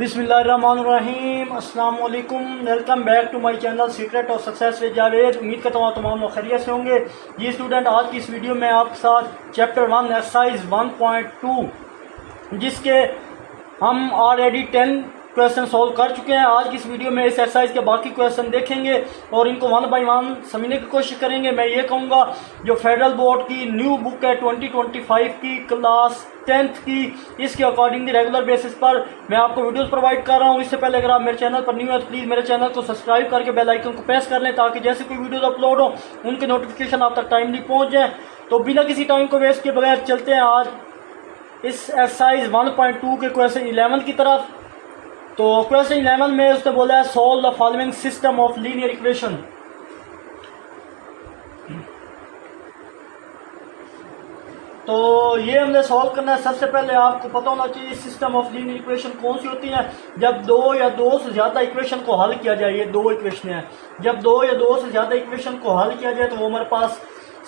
बिस्मिल्लाहिर्रहमानिर्रहीम अस्सलाम वालेकुम। Welcome back to my channel secret of success with Javed. उम्मीद करता हूँ तमाम लोग खैरियत से होंगे। जी स्टूडेंट, आज की इस वीडियो में आपके साथ चैप्टर 1 एक्सरसाइज 1.2 जिसके हम ऑलरेडी 10 क्वेश्चन सॉल्व कर चुके हैं। आज की इस वीडियो में इस एक्सरसाइज के बाकी क्वेश्चन देखेंगे और इनको वन बाय वन समझने की कोशिश करेंगे। मैं ये कहूँगा जो फेडरल बोर्ड की न्यू बुक है 2025 की क्लास 10th की, इसके अकॉर्डिंगली रेगुलर बेसिस पर मैं आपको वीडियोस प्रोवाइड कर रहा हूँ। इससे पहले अगर आप मेरे चैनल पर न्यू है तो प्लीज़ मेरे चैनल को सब्सक्राइब करके बेल आइकन को प्रेस कर लें ताकि जैसे कोई वीडियोस अपलोड हो उनके नोटिफिकेशन आप तक टाइमली पहुँच जाए। तो बिना किसी टाइम को वेस्ट किए बगैर चलते हैं आज इस एक्सरसाइज 1.2 के क्वेश्चन 11 की तरफ। तो क्वेश्चन 11 में उसने बोला है solve the following system of linear equation. तो ये हमने सॉल्व करना है। सबसे पहले आपको पता होना चाहिए सिस्टम ऑफ लीनियर इक्वेशन कौन सी होती है। जब दो या दो से ज़्यादा इक्वेशन को हल किया जाए, ये दो इक्वेशन है, जब दो या दो से ज़्यादा इक्वेशन को हल किया जाए तो वो हमारे पास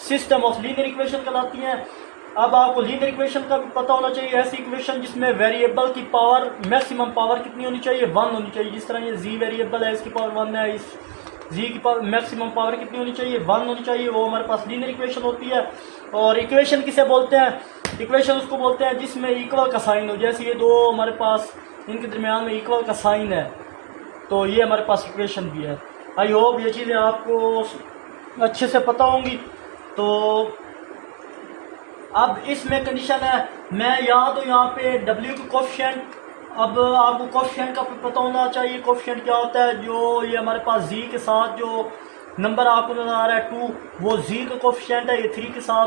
सिस्टम ऑफ लीनियर इक्वेशन कहलाती हैं। अब आपको लीनियर इक्वेशन का भी पता होना चाहिए, ऐसी इक्वेशन जिसमें वेरिएबल की पावर मैक्सिमम पावर कितनी होनी चाहिए, 1 होनी चाहिए। जिस तरह ये जी वेरिएबल है, इसकी पावर 1 है, इस जी की पावर मैक्सिमम पावर कितनी होनी चाहिए, 1 होनी चाहिए। वो हमारे पास लीनियर इक्वेशन होती है। और इक्वेशन किसे बोलते हैं, इक्वेशन उसको बोलते हैं जिसमें इक्वल का साइन हो। जैसे ये दो हमारे पास इनके दरमियान में इक्वल का साइन है तो ये हमारे पास इक्वेशन भी है। आई होप ये चीज़ें आपको अच्छे से पता होंगी। तो अब इसमें कंडीशन है, मैं यहाँ पे W के कोफिशिएंट, अब आपको कोफिशिएंट का पता होना चाहिए। कोफिशिएंट क्या होता है, जो ये हमारे पास Z के साथ जो नंबर आपको नज़र आ रहा है 2, वो Z का कोफिशिएंट है। ये 3 के साथ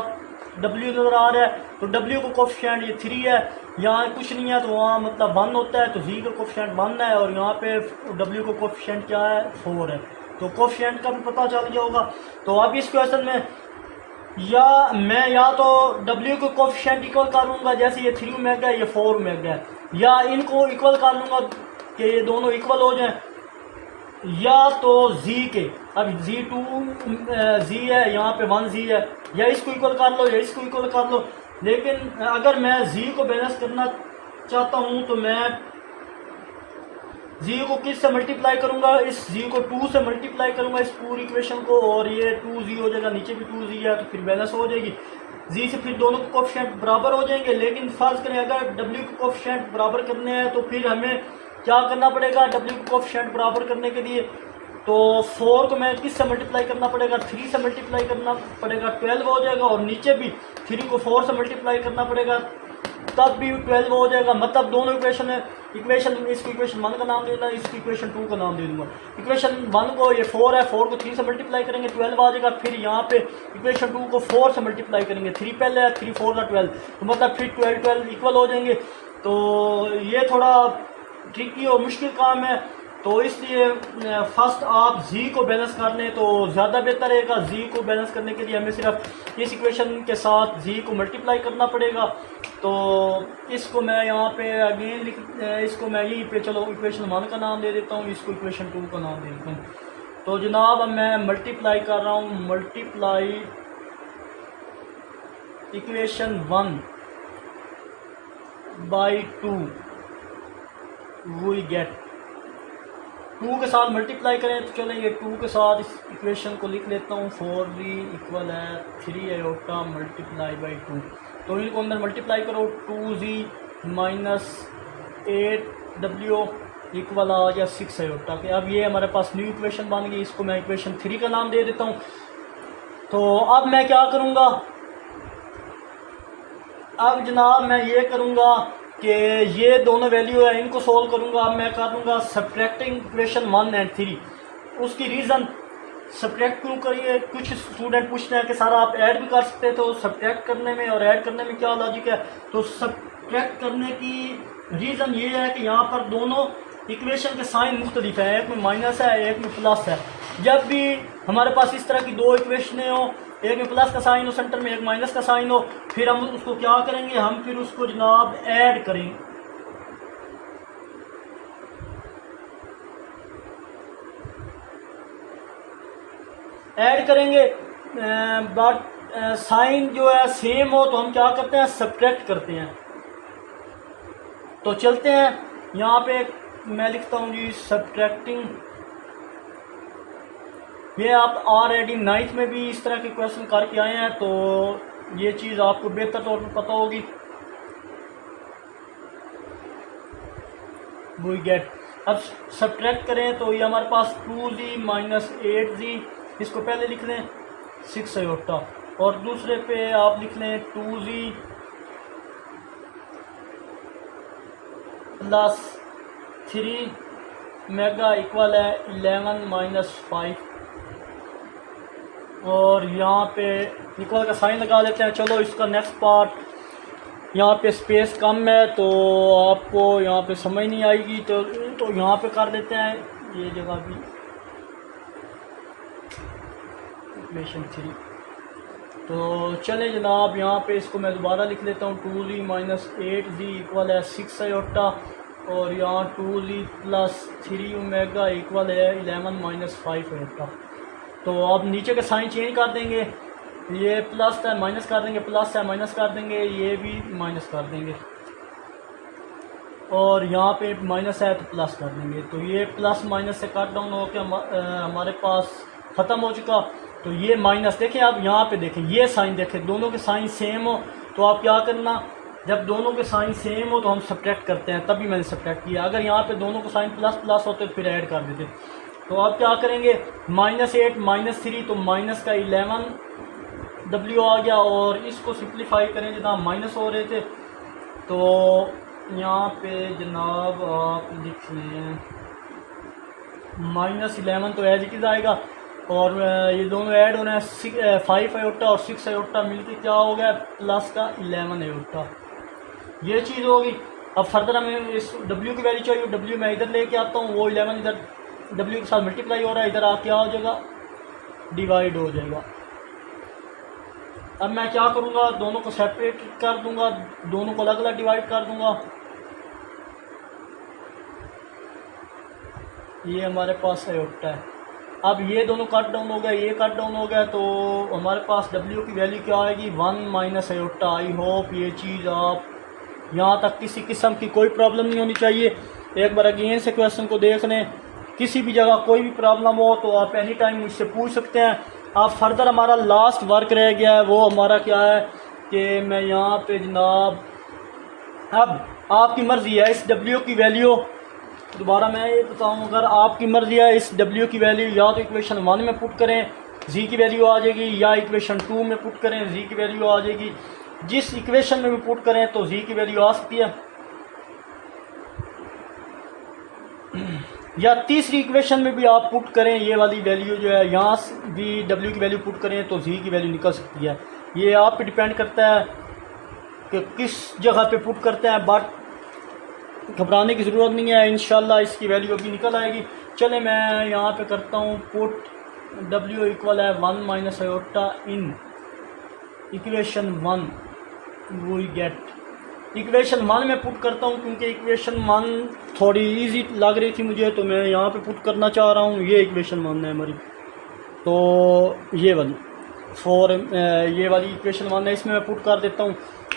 W नज़र आ रहा है तो W का कोफिशिएंट ये 3 है। यहाँ कुछ नहीं है तो वहाँ मतलब 1 होता है तो Z का कोफिशिएंट 1 है और यहाँ पे W का कोफिशिएंट क्या है, 4 है। तो कोफिशिएंट का भी पता चल गया होगा। तो अब इस क्वेश्चन में या तो W को कोफिशिएंट इक्वल कर लूँगा, जैसे ये 3 ओमेगा है, ये 4 ओमेगा है, या इनको इक्वल कर लूँगा कि ये दोनों इक्वल हो जाएं, या तो Z के, अब Z है, यहाँ पे 1 Z है, या इसको इक्वल कर लो या इसको इक्वल कर लो। लेकिन अगर मैं Z को बैलेंस करना चाहता हूँ तो मैं Z को किस से मल्टीप्लाई करूंगा, इस Z को 2 से मल्टीप्लाई करूंगा इस पूरी इक्वेशन को, और ये 2Z हो जाएगा, नीचे भी 2Z है तो फिर बैलेंस हो जाएगी। Z से फिर दोनों के कोफिशिएंट बराबर हो जाएंगे। लेकिन फर्ज करें अगर W के कोफिशिएंट बराबर करने हैं तो फिर हमें क्या करना पड़ेगा, W के कोफिशिएंट बराबर करने के लिए तो 4 को मैं किस से मल्टीप्लाई करना पड़ेगा, 3 से मल्टीप्लाई करना पड़ेगा, 12 हो जाएगा। और नीचे भी 3 को 4 से मल्टीप्लाई करना पड़ेगा तब भी 12 हो जाएगा। मतलब दोनों इक्वेशन है, इसको इक्वेशन 1 का नाम देना, इसको इक्वेशन 2 का नाम दे दूंगा। इक्वेशन 1 को ये 4 है, 4 को 3 से मल्टीप्लाई करेंगे 12 आ जाएगा। फिर यहाँ पे इक्वेशन 2 को 4 से मल्टीप्लाई करेंगे, 3 पहले है, 3 4 का 12, तो मतलब फिर 12 इक्वल हो जाएंगे। तो ये थोड़ा ट्रिकी और मुश्किल काम है, तो इसलिए फर्स्ट आप Z को बैलेंस कर लें तो ज़्यादा बेहतर रहेगा। Z को बैलेंस करने के लिए हमें सिर्फ इस इक्वेशन के साथ Z को मल्टीप्लाई करना पड़ेगा। तो इसको मैं यहाँ पे अगेन इसको मैं यहीं पे चलो इक्वेशन 1 का नाम दे देता हूँ, इसको इक्वेशन 2 का नाम दे देता हूँ। तो जनाब अब मैं मल्टीप्लाई कर रहा हूँ, multiply equation 1 by 2 we get 2 के साथ मल्टीप्लाई करें तो चलेंगे 2 के साथ इस इक्वेशन को लिख लेता हूँ। 4Z इक्वल है 3 आयोटा मल्टीप्लाई बाई 2, तो इनको अंदर मल्टीप्लाई करो, 2Z माइनस 8W इक्वल आ गया 6 आयोटा के। अब ये हमारे पास न्यू इक्वेशन बन गई, इसको मैं इक्वेशन 3 का नाम दे देता हूँ। तो अब मैं क्या करूँगा, अब जनाब मैं ये करूँगा कि ये दोनों वैल्यू है इनको सोल्व करूँगा। अब मैं कर दूँगा सब्ट्रैक्टिंग इक्वेशन 1 और 3। उसकी रीज़न सब्ट्रैक्ट क्यों करिए, कुछ स्टूडेंट पूछते हैं कि सर आप ऐड भी कर सकते हैं, तो सब्ट्रैक्ट करने में और ऐड करने में क्या लॉजिक है। तो सब्ट्रैक्ट करने की रीज़न ये है कि यहाँ पर दोनों इक्वेशन के साइन मुख्तलिफ है, एक में माइनस है एक में प्लस है। जब भी हमारे पास इस तरह की दो इक्वेशनें हो, एक में प्लस का साइन हो सेंटर में, एक माइनस का साइन हो, फिर हम उसको क्या करेंगे, हम फिर उसको जनाब ऐड करेंगे। ऐड करेंगे बट साइन जो है सेम हो तो हम क्या करते हैं, सब्ट्रैक्ट करते हैं। तो चलते हैं यहाँ पे मैं लिखता हूँ जी सब्ट्रैक्टिंग। ये आप ऑलरेडी 9th में भी इस तरह के क्वेश्चन करके आए हैं, तो ये चीज़ आपको बेहतर तौर पर पता होगी। वी गेट, अब सब्ट्रैक्ट करें तो ये हमारे पास 2z माइनस 8z, इसको पहले लिख लें 6 आयोटा, और दूसरे पे आप लिख लें 2z प्लस 3 मेगा इक्वल है 11 माइनस 5, और यहाँ पे इक्वल का साइन लगा लेते हैं। चलो इसका नेक्स्ट पार्ट, यहाँ पे स्पेस कम है तो आपको यहाँ पे समझ नहीं आएगी, तो यहाँ पे कर देते हैं ये जगह भी इक्वेशन 3। तो चले जनाब, यहाँ पे इसको मैं दोबारा लिख लेता हूँ 2z माइनस 8z इक्वल है 6 आयोटा, और यहाँ 2z प्लस 3 ओमेगा इक्वल है 11 माइनस 5 आयोटा। तो अब नीचे के साइन चेंज कर देंगे, ये प्लस है माइनस कर देंगे, प्लस है माइनस कर देंगे, ये भी माइनस कर देंगे, और यहाँ पे माइनस है तो प्लस कर देंगे। तो ये प्लस माइनस से कट डाउन हो के हमारे पास ख़त्म हो चुका। तो ये माइनस देखें, आप यहाँ पे देखें, ये साइन देखें, दोनों के साइन सेम हो तो आप क्या करना, जब दोनों के साइन सेम हो तो हम सब्ट्रैक्ट करते हैं, तभी मैंने सब्ट्रैक्ट किया। अगर यहाँ पे दोनों के साइन प्लस प्लस होते तो फिर ऐड कर देते। तो आप क्या करेंगे, -8 -3, तो माइनस का 11w आ गया, और इसको सिंप्लीफाई करें जितना माइनस हो रहे थे, तो यहाँ पे जनाब आप लिख लें -11 तो एज इट इज़ आएगा, और ये दोनों ऐड होना है 5 आयोटा और 6 आयोटा मिलकर क्या हो गया, प्लस का 11 आयोटा। ये चीज़ होगी। अब फर्दर हमें इस w की वैल्यू चाहिए, w मैं इधर लेके आता हूँ, वो 11 इधर w के साथ मल्टीप्लाई हो रहा है, इधर आ क्या हो जाएगा, डिवाइड हो जाएगा। अब मैं क्या करूँगा, दोनों को सेपरेट कर दूंगा, दोनों को अलग अलग डिवाइड कर दूंगा। ये हमारे पास आयोटा है। अब ये दोनों कट डाउन हो गया, ये कट डाउन हो गया, तो हमारे पास w की वैल्यू क्या आएगी, 1 माइनस आयोटा। आई होप ये चीज़ आप यहाँ तक किसी किस्म की कोई प्रॉब्लम नहीं होनी चाहिए। एक बार अगेन से क्वेश्चन को देख लें, किसी भी जगह कोई भी प्रॉब्लम हो तो आप एनी टाइम मुझसे पूछ सकते हैं। आप फर्दर हमारा लास्ट वर्क रह गया है, वो हमारा क्या है कि मैं यहाँ पे जनाब, अब आपकी मर्ज़ी है, इस w की वैल्यू, दोबारा मैं ये बताऊँ, अगर आपकी मर्ज़ी है इस w की वैल्यू या तो इक्वेशन 1 में पुट करें, z की वैल्यू आ जाएगी, या इक्वेशन 2 में पुट करें, z की वैल्यू आ जाएगी। जिस इक्वेशन में भी पुट करें तो z की वैल्यू आ सकती है, या तीसरी इक्वेशन में भी आप पुट करें, ये वाली वैल्यू जो है, यहाँ भी w की वैल्यू पुट करें तो z की वैल्यू निकल सकती है। ये आप पे डिपेंड करता है कि किस जगह पे पुट करते हैं, बट घबराने की ज़रूरत नहीं है, इंशाल्लाह इसकी वैल्यू अभी निकल आएगी। चले मैं यहाँ पे करता हूँ पुट w इक्वल है 1 minus iota in equation 1, we get, equation 1 में पुट करता हूँ क्योंकि इक्वेशन 1 थोड़ी इजी लग रही थी मुझे, तो मैं यहाँ पे पुट करना चाह रहा हूँ। ये इक्वेशन 1 है हमारी, तो ये वाली ये वाली इक्वेशन 1 है, इसमें मैं पुट कर देता हूँ।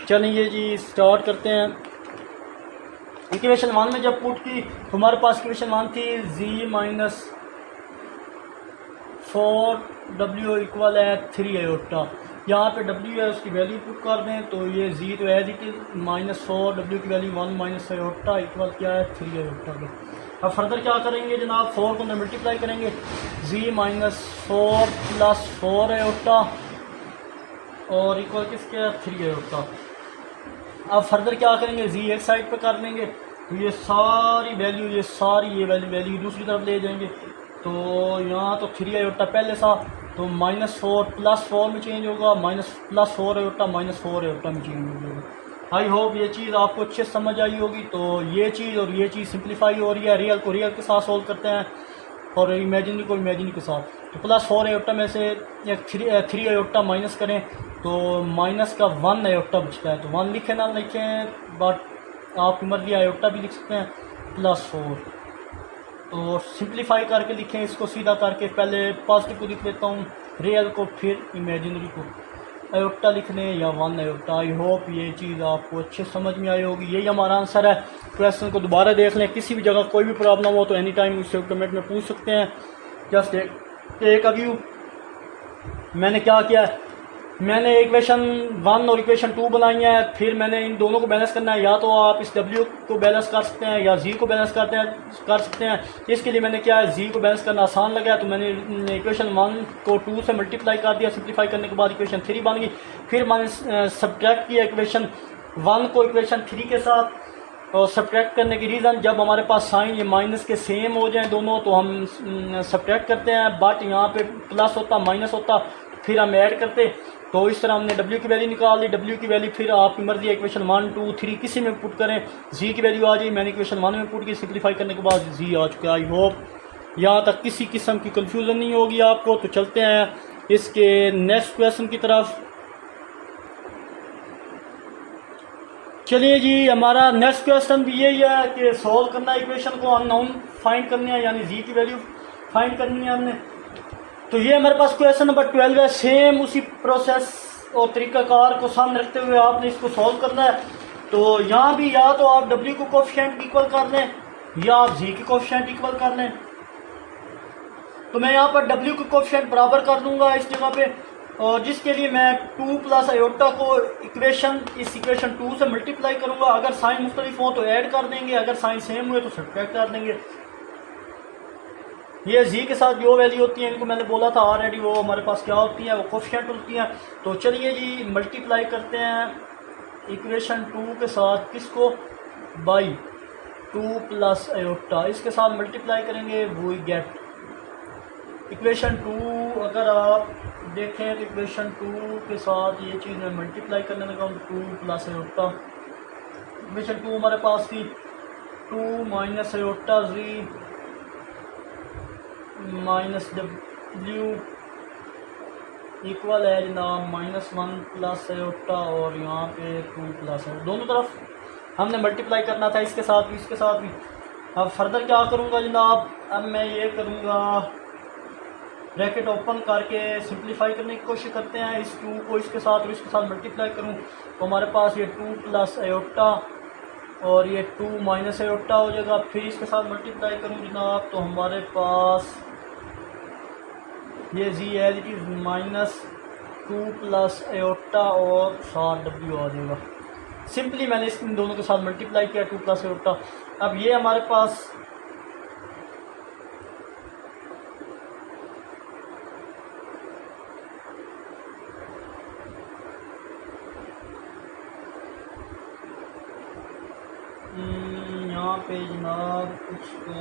चलिए जी स्टार्ट करते हैं। इक्वेशन 1 में जब पुट की तो हमारे पास इक्वेशन 1 थी z माइनस 4w इक्वल है 3 आयोटा। यहाँ पे w है उसकी वैल्यू पुट कर दें, तो ये z तो एज इट इज -4w की वैल्यू 1 माइनस आयोटा इक्वल क्या है 3 आयोटा का। अब फर्दर क्या करेंगे जनाब, 4 को मल्टीप्लाई करेंगे, z माइनस 4 प्लस 4 आयोटा और इक्वल किसके है 3 आयोटा। अब फर्दर क्या करेंगे, z एक साइड पे कर देंगे, तो ये सारी वैल्यू, ये सारी ये वैल्यू दूसरी तरफ ले जाएंगे। तो यहाँ तो 3 आयोटा पहले सा, तो -4 प्लस 4 में चेंज होगा, प्लस 4 आयोटा -4 आयोटा में चेंज हो जाएगा। आई होप ये चीज़ आपको अच्छे समझ आई होगी। तो ये चीज़ और ये चीज़ सिंप्लीफाई हो रही है, रियल को रियल के साथ सोल्व करते हैं और इमेजिनरी को इमेजिनरी के साथ। तो +4 आयोटा में से एक 3 आयोटा माइनस करें तो माइनस का 1 आयोटा बचता है। तो 1 लिखें ना लिखें, बट आपकी मर्जी आयोटा भी लिख सकते हैं +4। तो सिंप्लीफाई करके लिखें इसको, सीधा करके पहले पॉजिटिव को लिख लेता हूँ, रियल को फिर इमेजिनरी को। आयोटा लिख लें या 1 आयोटा। आई होप ये चीज़ आपको अच्छे समझ में आई होगी। यही हमारा आंसर है। क्वेश्चन को दोबारा देख लें, किसी भी जगह कोई भी प्रॉब्लम हो तो एनी टाइम मुझसे कमेंट में पूछ सकते हैं। जस्ट एक अभी मैंने क्या किया है, मैंने इक्वेशन 1 और इक्वेशन 2 बनाई है, फिर मैंने इन दोनों को बैलेंस करना है। या तो आप इस W को बैलेंस कर सकते हैं या Z को बैलेंस कर सकते हैं। इसके लिए मैंने क्या है, Z को बैलेंस करना आसान लगा तो मैंने इक्वेशन 1 को 2 से मल्टीप्लाई कर दिया। सिंप्लीफाई करने के बाद इक्वेशन 3 बन गई। फिर मैंने सब्ट्रैक्ट किया इक्वेशन 1 को इक्वेशन 3 के साथ। और सब्ट्रैक्ट करने की रीज़न, जब हमारे पास साइन ये माइनस के सेम हो जाएं दोनों तो हम सब्ट्रैक्ट करते हैं, बट यहाँ पे प्लस होता माइनस होता फिर हम ऐड करते। तो इस तरह हमने W की वैल्यू निकाल ली। W की वैल्यू फिर आपकी मर्जी है, इक्वेशन 1 2 3 किसी में पुट करें। Z की वैल्यू आ जाए, मैंने इक्वेशन 1 में पुट की, सिंप्लीफाई करने के बाद Z आ चुका है। आई होप यहाँ तक किसी किस्म की कन्फ्यूज़न नहीं होगी आपको। तो चलते हैं इसके नेक्स्ट क्वेश्चन की तरफ। चलिए जी, हमारा नेक्स्ट क्वेश्चन भी यही है कि सॉल्व करना है इक्वेशन को, अननोन फाइंड करनी है, यानी Z की वैल्यू फाइंड करनी है हमने। तो ये हमारे पास क्वेश्चन नंबर 12 है। सेम उसी प्रोसेस और तरीकाकार को सामने रखते हुए आपने इसको सॉल्व करना है। तो यहाँ भी या तो आप W को कोफिशिएंट इक्वल कर लें या आप Z की कोफिशिएंट इक्वल कर लें। तो मैं यहाँ पर W को कोफिशिएंट बराबर कर दूंगा इस जगह पे, और जिसके लिए मैं 2 प्लस आयोटा को इस इक्वेशन 2 से मल्टीप्लाई करूंगा। अगर साइन मुख्तलिफ हो तो ऐड कर देंगे, अगर साइन सेम हुए तो सब्ट्रैक्ट कर देंगे। ये Z के साथ जो वैल्यू होती है, इनको मैंने बोला था ऑलरेडी, वो हमारे पास क्या होती है, वो कोफिशिएंट होती हैं। तो चलिए जी, मल्टीप्लाई करते हैं इक्वेशन 2 के साथ, किसको, बाई 2 प्लस आयोटा, इसके साथ मल्टीप्लाई करेंगे, वो गेट इक्वेशन 2। अगर आप देखें तो इक्वेशन 2 के साथ ये चीज़ मैं मल्टीप्लाई करने लगा हूँ, 2 प्लस आयोटा। इक्वेशन 2 हमारे पास थी 2 minus iota Z minus W equal है जनाब -1 प्लस आयोटा, और यहाँ पे 2 प्लस है। दोनों तरफ हमने मल्टीप्लाई करना था, इसके साथ भी इसके साथ भी। अब फर्दर क्या करूँगा जनाब, अब मैं ये करूँगा, ब्रैकेट ओपन करके सिंप्लीफाई करने की कोशिश करते हैं। इस 2 को इसके साथ और इसके साथ मल्टीप्लाई करूँ तो हमारे पास ये 2 प्लस आयोटा और ये 2 माइनस आयोटा हो जाएगा। फिर इसके साथ मल्टीप्लाई करूँ जनाब तो हमारे पास ये Z as it is -2 plus iota और साथ W आ जाएगा। सिंपली मैंने इन दोनों के साथ मल्टीप्लाई किया 2 प्लस आयोटा। अब ये हमारे पास यहाँ पे जनाब कुछ तो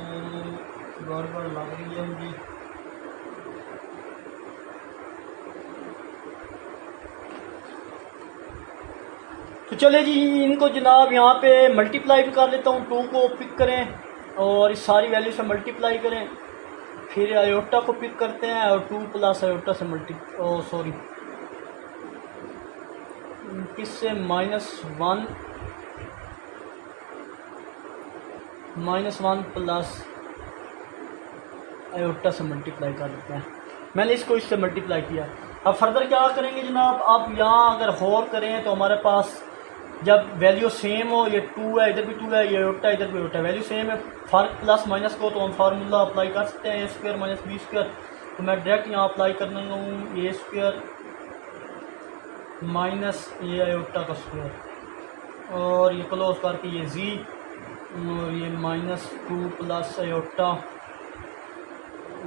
गड़बड़ लग रही है मुझे। तो चले जी, इनको जनाब यहाँ पे मल्टीप्लाई भी कर लेता हूँ। 2 को पिक करें और इस सारी वैल्यू से मल्टीप्लाई करें, फिर आयोटा को पिक करते हैं और 2 प्लस आयोटा से किससे -1 प्लस आयोटा से मल्टीप्लाई कर देते हैं। मैंने इसको इससे मल्टीप्लाई किया। अब फर्दर क्या करेंगे जनाब, अब यहाँ अगर होर करें तो हमारे पास जब वैल्यू सेम हो, ये 2 है इधर भी 2 है, ये आयोटा इधर भी आयोटा, वैल्यू सेम है, फ़र्क प्लस माइनस को तो हम फार्मूला अप्लाई कर सकते हैं, A² माइनस B²। तो मैं डायरेक्ट यहाँ अप्लाई कर दूँगा हूँ, A² माइनस ये आयोटा का स्क्वायर, और ये क्लोज करके ये Z और ये -2 प्लस आयोटा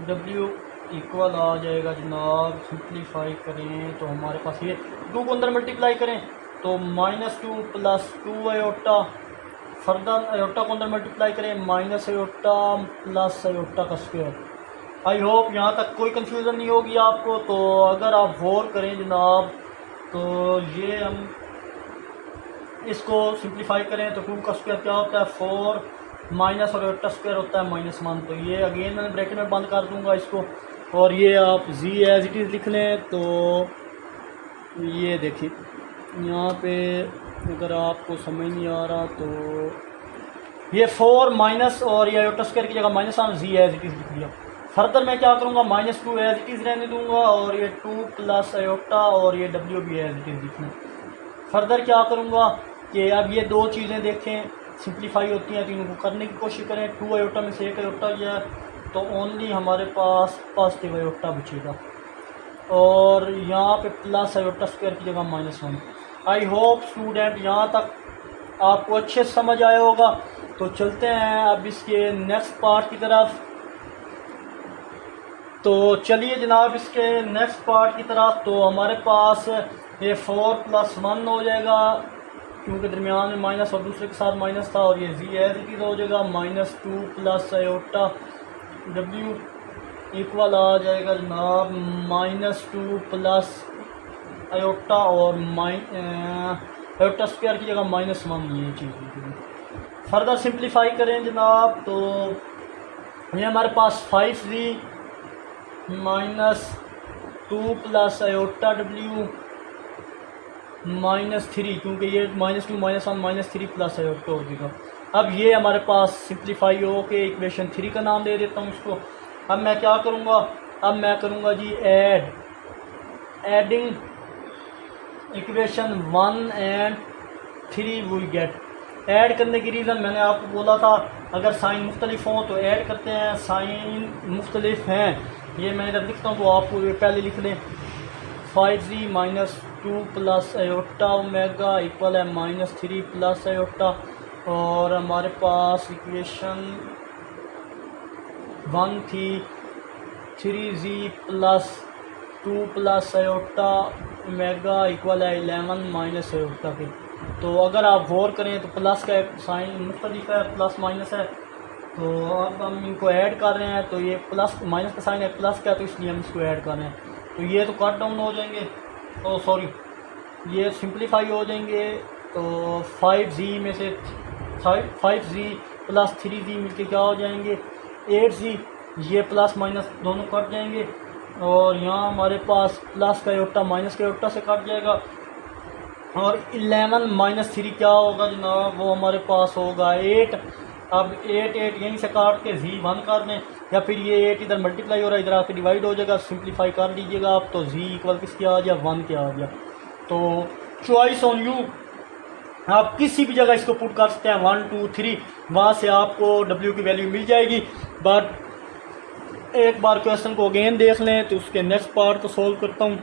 W इक्वल आ जाएगा जनाब। सिंप्लीफाई करें तो हमारे पास ये 2 को अंदर मल्टीप्लाई करें तो -2 प्लस 2 आयोटा, फर्दर आयोटा को अंदर मल्टीप्लाई करें माइनस आयोटा प्लस आयोटा का स्क्वायर। आई होप यहाँ तक कोई कन्फ्यूज़न नहीं होगी आपको। तो अगर आप गौर करें जनाब तो ये हम इसको सिंप्लीफाई करें तो 2 का स्क्वायर क्या होता है 4 माइनस और आयोटा स्क्वायर होता है -1। तो ये अगेन मैं ब्रैकेट में बंद कर दूंगा इसको, और ये आप Z एज इट इज़ लिख लें। तो ये देखिए यहाँ पे अगर आपको समझ नहीं आ रहा तो ये 4 माइनस और ये आयोटा स्क्वायर की जगह -1 Z एज इट इज़ लिख दिया। फर्दर मैं क्या करूँगा, -2 एज इट इज़ रहने दूंगा और ये 2 प्लस आयोटा और ये डब्ल्यू भी एज इट इज़ लिखना। फर्दर क्या करूँगा कि अब ये दो चीज़ें देखें सिंप्लीफाई होती हैं तो इनको करने की कोशिश करें। 2 आयोटा में से 1 आयोटा गया तो ओनली हमारे पास पॉजिटिव आयोटा बचेगा और यहाँ पे प्लस आयोटा स्क्वायर की जगह -1। आई होप स्टूडेंट यहाँ तक आपको अच्छे से समझ आया होगा। तो चलते हैं अब इसके नेक्स्ट पार्ट की तरफ। तो चलिए जनाब इसके नेक्स्ट पार्ट की तरफ। तो हमारे पास ये 4 + 1 हो जाएगा क्योंकि दरमियान में माइनस और दूसरे के साथ माइनस था और ये जी एज इट इज़ हो जाएगा -2 प्लस आयोटा डब्ल्यू इक्वल आ जाएगा जनाब -2 प्लस आयोटा और आयोटा स्क्वायर की जगह -1 ये चीज़। फर्दर सिंप्लीफाई करें जनाब तो ये हमारे पास 5z -2 प्लस आयोटा डब्ल्यू -3 क्योंकि ये -2 -1 -3 प्लस आयोटा हो जाएगा। अब ये हमारे पास सिंप्लीफाई हो के इक्वेशन 3 का नाम दे देता हूँ इसको। अब मैं क्या करूँगा, अब मैं करूँगा जी adding equation 1 and 3 we get. Add करने की रीज़न मैंने आपको बोला था अगर साइन मुख्तलिफ हों तो ऐड करते हैं, साइन मुख्तलिफ हैं ये मैं इधर लिखता हूँ तो आपको ये पहले लिख लें। 5z -2 plus iota omega equal है -3 प्लस आयोटा और हमारे पास इक्वेशन 1 थी 3z + 2 plus iota omega equal है 11 माइनस आयोटा के। तो अगर आप गौर करें तो प्लस का साइन मुख्तलिफ है, प्लस माइनस है। तो अब हम इनको ऐड कर रहे हैं तो ये प्लस माइनस का साइन है, प्लस का तो इसलिए हम इसको ऐड कर रहे हैं। तो ये तो कट डाउन हो जाएंगे, तो सॉरी ये सिंप्लीफाई हो जाएंगे। तो 5z में से 5z + 3z मिलके क्या हो जाएंगे 8z। ये प्लस माइनस दोनों कट जाएंगे और यहाँ हमारे पास प्लस का आयोटा माइनस के आयोटा से कट जाएगा और 11 - 3 क्या होगा जनाब, वो हमारे पास होगा 8। अब 8 यहीं से काट के z 1 कर दें या फिर ये 8 इधर मल्टीप्लाई हो रहा है इधर आके डिवाइड हो जाएगा। सिंप्लीफाई कर लीजिएगा आप तो z इक्वल किसके आ गया 1 के आ गया। तो चॉइस ऑन यू, आप किसी भी जगह इसको पुट कर सकते हैं 1 2 3, वहाँ से आपको w की वैल्यू मिल जाएगी। बट एक बार क्वेश्चन को अगेन देख लें तो उसके नेक्स्ट पार्ट को सोल्व करता हूँ।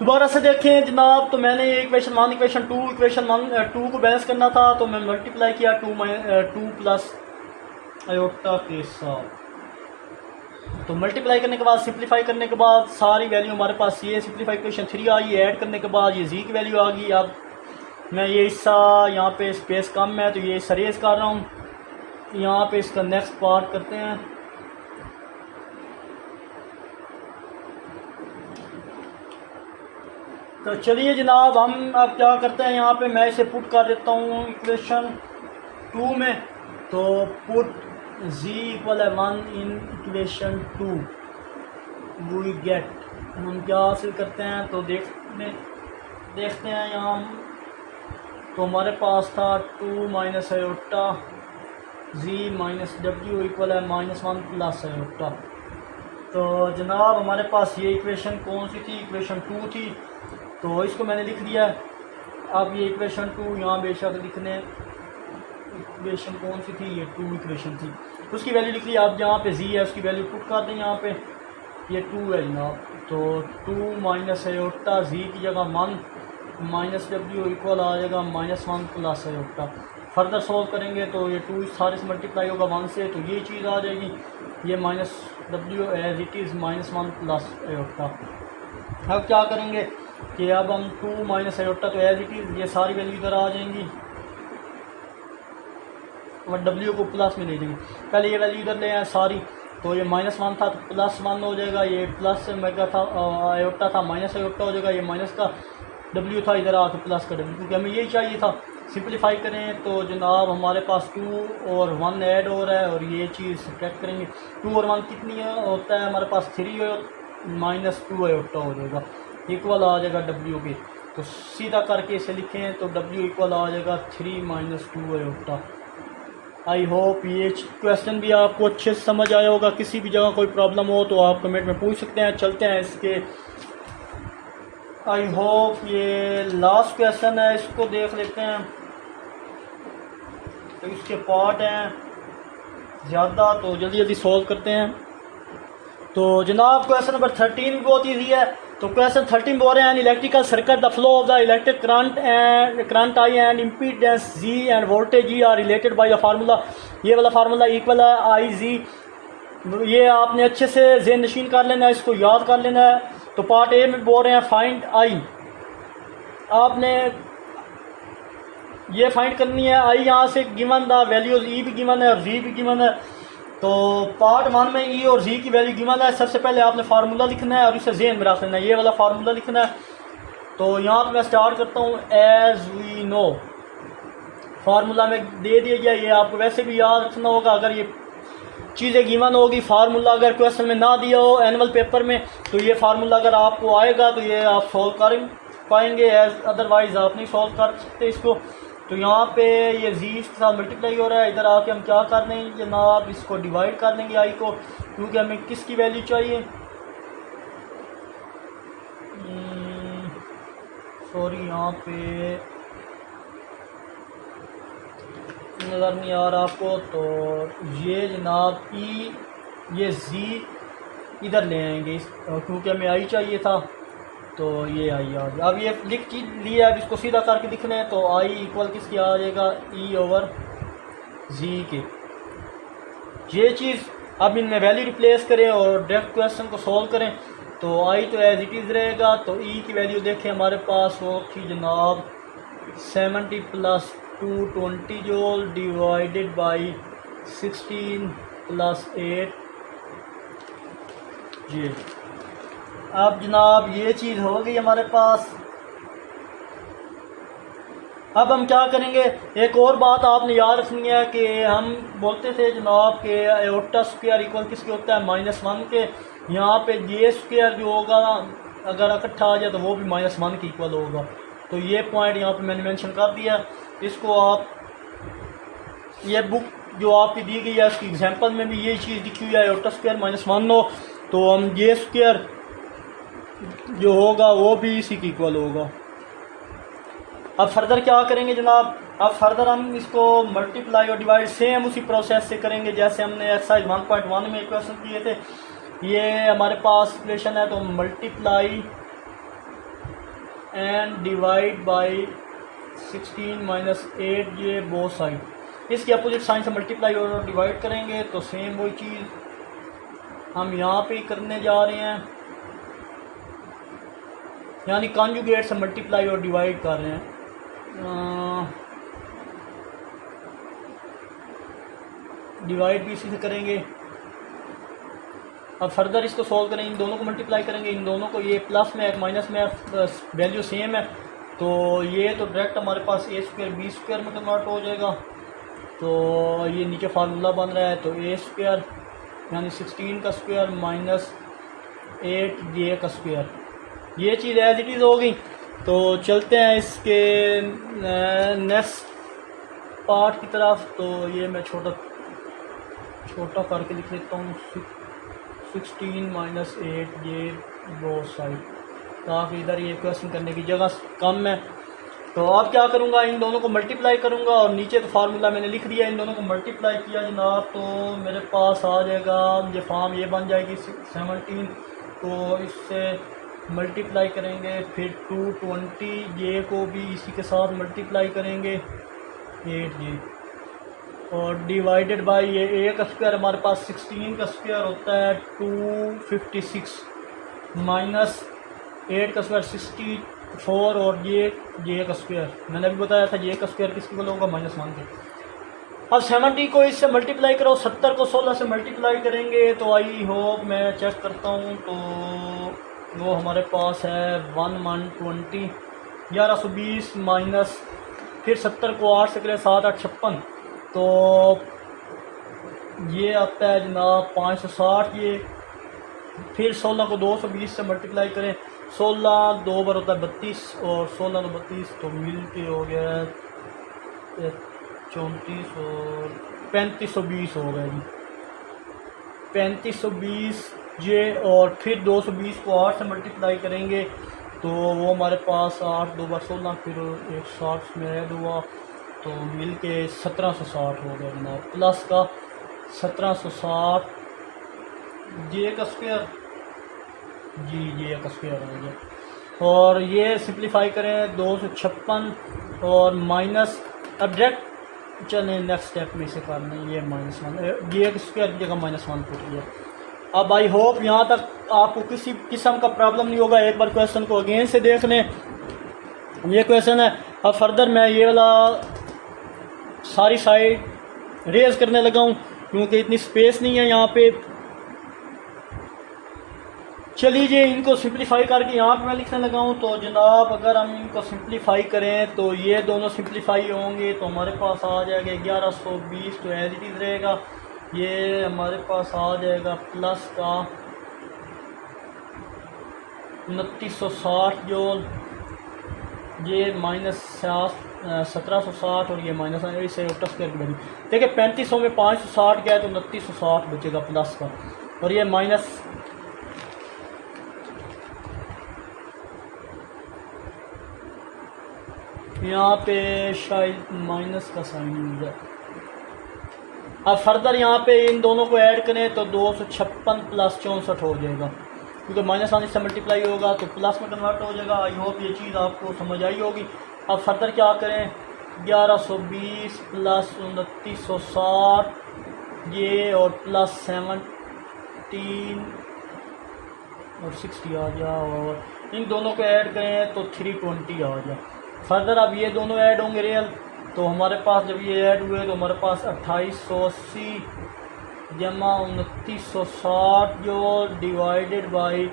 दोबारा से देखें जनाब तो मैंने इक्वेशन 1 इक्वेशन 2 इक्वेशन 2 को बैलेंस करना था तो मैं मल्टीप्लाई किया 2 प्लस आयोटा के साथ। तो मल्टीप्लाई करने के बाद सिंप्लीफाई करने के बाद सारी वैल्यू हमारे पास ये सिंप्लीफाई इक्वेशन 3 आई। ऐड करने के बाद ये जी की वैल्यू आ गई। अब मैं ये हिस्सा यहाँ पे स्पेस कम है तो ये सरेज कर रहा हूँ। यहाँ पे इसका नेक्स्ट पार्ट करते हैं। तो चलिए जनाब हम अब क्या करते हैं, यहाँ पे मैं इसे पुट कर देता हूँ इक्वेशन 2 में। तो पुट z इक्वल है 1 इन इक्वेशन 2 वी गेट। हम क्या हासिल करते हैं तो देखते हैं यहाँ हम। तो हमारे पास था 2 minus iota z minus w equal है -1 प्लस आयोटा। तो जनाब हमारे पास ये इक्वेशन कौन सी थी, इक्वेशन 2 थी। तो इसको मैंने लिख दिया है। अब ये इक्वेशन 2 यहाँ बेशक लिखने, इक्वेशन कौन सी थी, ये 2 इक्वेशन थी, उसकी वैल्यू लिख ली। आप जहाँ पे z है उसकी वैल्यू पुट कर दें। यहाँ पे ये 2 है जनाब, तो 2 माइनस आयोटा z की जगह 1 माइनस w इक्वल आ जाएगा -1 प्लस आयोटा। फर्दर सॉल्व करेंगे तो ये 2 सारे से मल्टीप्लाई होगा 1 से, तो ये चीज़ आ जाएगी। ये -w as it is -1 plus iota. अब क्या करेंगे कि अब हम 2 माइनस आयोटा तो एज इट इज़ ये सारी वैल्यू इधर आ जाएंगी और w को प्लस में ले जाएंगे। पहले ये वैल्यू इधर ले आए सारी, तो ये -1 था तो +1 हो जाएगा। ये प्लस मेगा था आयोटा था माइनस आयोटा हो जाएगा। ये माइनस का w था इधर आके प्लस का w, क्योंकि हमें यही चाहिए था। सिंप्लीफाई करें तो जनाब हमारे पास 2 और 1 ऐड हो रहा है और ये चीज़ सब्ट्रैक्ट करेंगे। 2 और 1 कितनी होता है हमारे पास 3 और -2 आयोटा हो जाएगा, इक्वल आ जाएगा w के। तो सीधा करके इसे लिखें तो w इक्वल आ जाएगा 3 - 2 आयोटा। आई होप ये क्वेश्चन भी आपको अच्छे से समझ आया होगा। किसी भी जगह कोई प्रॉब्लम हो तो आप कमेंट में पूछ सकते हैं। चलते हैं इसके, आई होप ये लास्ट क्वेश्चन है, इसको देख लेते हैं। तो इसके पार्ट हैं ज़्यादा, तो जल्दी जल्दी सॉल्व करते हैं। तो जनाब क्वेश्चन नंबर 13 भी बहुत ईजी है। तो क्वेश्चन 13 बोल रहे हैं electrical circuit the flow of the electric current I and impedance Z and voltage V are related by the formula. ये वाला फार्मूला इक्वल है आई जी। ये आपने अच्छे से ज़हन नशीन कर लेना है, इसको याद कर लेना है। तो पार्ट ए में बोल रहे हैं फाइंड आई, आपने ये फाइंड करनी है। आई यहाँ से गिवन द वैल्यूज, ई भी गिवन है और जी भी गिवन है। तो पार्ट 1 में ई और जी की वैल्यू गिवन है। सबसे पहले आपने फार्मूला लिखना है और इसे ज़हन में रख लेना है, ये वाला फार्मूला लिखना है। तो यहाँ पर मैं स्टार्ट करता हूँ। एज वी नो, फार्मूला में दे दिया गया, ये आपको वैसे भी याद रखना होगा। अगर ये चीज़ें गिवन होगी, फार्मूला अगर क्वेश्चन में ना दिया हो एनुअल पेपर में, तो ये फार्मूला अगर आपको आएगा तो ये आप सॉल्व कर पाएंगे, एज अदरवाइज आप नहीं सॉल्व कर सकते इसको। तो यहाँ पे ये जी इसके साथ मल्टीप्लाई हो रहा है। इधर आके हम क्या कर देंगे जनाब, इसको डिवाइड कर देंगे आई को, क्योंकि हमें किसकी वैल्यू चाहिए, सॉरी यहाँ पे नज़र नहीं आ रहा आपको। तो ये जनाब ई, ये जी इधर ले आएंगे क्योंकि हमें आई चाहिए था। तो ये आई आ गया। अब ये लिख लिया, अब इसको सीधा करके लिखना है। तो आई इक्वल किसकी आ जाएगा, ई ओवर जी के। ये चीज़ अब इनमें वैल्यू रिप्लेस करें और डायरेक्ट क्वेश्चन को सॉल्व करें। तो आई तो एज इट इज़ रहेगा। तो ई की वैल्यू देखें हमारे पास वो थी जनाब 70 + 220 जूल डिवाइडेड बाई 16 + 8 जी। अब जनाब ये चीज़ हो गई हमारे पास। अब हम क्या करेंगे, एक और बात आपने याद रखनी है कि हम बोलते थे जनाब के एओटा स्क्वायर इक्वल किसके होता है, -1 के। यहाँ पे जे स्क्वायर जो होगा अगर इकट्ठा आ जाए तो वो भी -1 के इक्वल होगा। तो ये पॉइंट यहाँ पे मैंने मेंशन कर दिया। इसको आप, ये बुक जो आपकी दी गई है उसकी एग्जांपल में भी यही चीज़ लिखी हुई है, एओटा स्क्वायर -1 हो तो हम जे स्क्वायर जो होगा वो भी इसी की इक्वल होगा। अब फर्दर क्या करेंगे जनाब, अब फर्दर हम इसको मल्टीप्लाई और डिवाइड सेम उसी प्रोसेस से करेंगे जैसे हमने एक्सरसाइज 1.1 में इक्वेशन किए थे। ये हमारे पास इक्वेशन है, तो मल्टीप्लाई एंड डिवाइड बाई 16 - 8 ये बोथ साइड। इसके अपोजिट साइन से मल्टीप्लाई और डिवाइड करेंगे। तो सेम वही चीज़ हम यहाँ पे करने जा रहे हैं, यानी कॉन्जुगेट से मल्टीप्लाई और डिवाइड कर रहे हैं। डिवाइड भी इसी से करेंगे। अब फर्दर इसको सॉल्व करें, इन दोनों को मल्टीप्लाई करेंगे, इन दोनों को, ये प्लस में एक माइनस में वैल्यू सेम है। तो ये तो डायरेक्ट हमारे पास a स्क्वायर b स्क्वायर में कन्वर्ट हो जाएगा। तो ये नीचे फार्मूला बन रहा है। तो a स्क्वायर यानी 16 का स्क्वायर -8j का स्क्वायर, ये चीज़ एज इट इज़ हो गई। तो चलते हैं इसके नेक्स्ट पार्ट की तरफ। तो ये मैं छोटा करके लिख लेता हूँ, 16 - 8j बोथ साइड, ताकि इधर ये क्वेश्चन करने की जगह कम है। तो अब क्या करूँगा, इन दोनों को मल्टीप्लाई करूँगा और नीचे तो फार्मूला मैंने लिख दिया, इन दोनों को मल्टीप्लाई किया जनाब तो मेरे पास आ जाएगा ये फॉर्म, ये बन जाएगी 17। तो इससे मल्टीप्लाई करेंगे, फिर 220 जे को भी इसी के साथ मल्टीप्लाई करेंगे 8j, और डिवाइडेड बाय ये a का स्क्वायर हमारे पास 16 का स्क्वायर होता है 256 माइनस 8 का स्क्वायर 64, और ये j का स्क्वायर मैंने अभी बताया था j का स्क्वायर किसकी इक्वल होगा, -1 के। अब 70 को इससे मल्टीप्लाई करो, 70 को 16 से मल्टीप्लाई करेंगे। तो आई होप मैं चेक करता हूँ, तो वो हमारे पास है 120 1120 माइनस, फिर 70 को 8 से करें 7 8 56, तो ये आता है जनाब 560। ये फिर 16 को 220 से मल्टीप्लाई करें, 16 2 बार होता है 32 और 16 तो 32, तो मिल के हो गया 34 और 3520 हो गया जी, 3520 ये। और फिर 220 को 8 से मल्टीप्लाई करेंगे तो वो हमारे पास 8 2 बार 16, फिर 160 में ऐड हुआ तो मिल के 1760 हो गया जनाब। प्लस का 1760 जे का स्क्वायर जी, जे का स्क्वायर हो गया। और ये सिंप्लीफाई करें 256 और माइनस, अब डायरेक्ट चलें नेक्स्ट स्टेप में से कर लें। ये -1 ये स्क्वायर की जगह -1 पुट किया। अब आई होप यहाँ तक आपको किसी किस्म का प्रॉब्लम नहीं होगा। एक बार क्वेश्चन को अगेन से देख लें। ये क्वेश्चन है, अब फर्दर मैं ये वाला सारी साइड रेज करने लगा हूँ क्योंकि इतनी स्पेस नहीं है यहाँ पे। चलिए इनको सिंप्लीफाई करके यहाँ पे मैं लिखने लगा हूँ। तो जनाब अगर हम इनको सिंप्लीफाई करें तो ये दोनों सिंप्लीफाई होंगे तो हमारे पास आ जाएगा 1120, तो एज इट इज़ रहेगा। ये हमारे पास आ जाएगा प्लस का 2960 जोल, ये -1760 और ये माइनस इसे प्लस करके बनी। देखिए 3500 में 560 गया तो 2960 बचेगा प्लस का, और ये माइनस यहाँ पे शायद माइनस का साइन हो जाए। अब फर्दर यहाँ पे इन दोनों को ऐड करें तो 256 प्लस 64 हो जाएगा, क्योंकि माइनस आने से मल्टीप्लाई होगा तो प्लस में कन्वर्ट हो जाएगा। आई होप ये चीज़ आपको समझ आई होगी। अब फर्दर क्या करें, 1120 प्लस 2960 ये और प्लस 17 और 60 आ गया, और इन दोनों को ऐड करें तो 320 आ गया। फर्दर अब ये दोनों ऐड होंगे रियल, तो हमारे पास जब ये ऐड हुए तो हमारे पास 2880 जमा 2960 जो डिवाइडेड बाई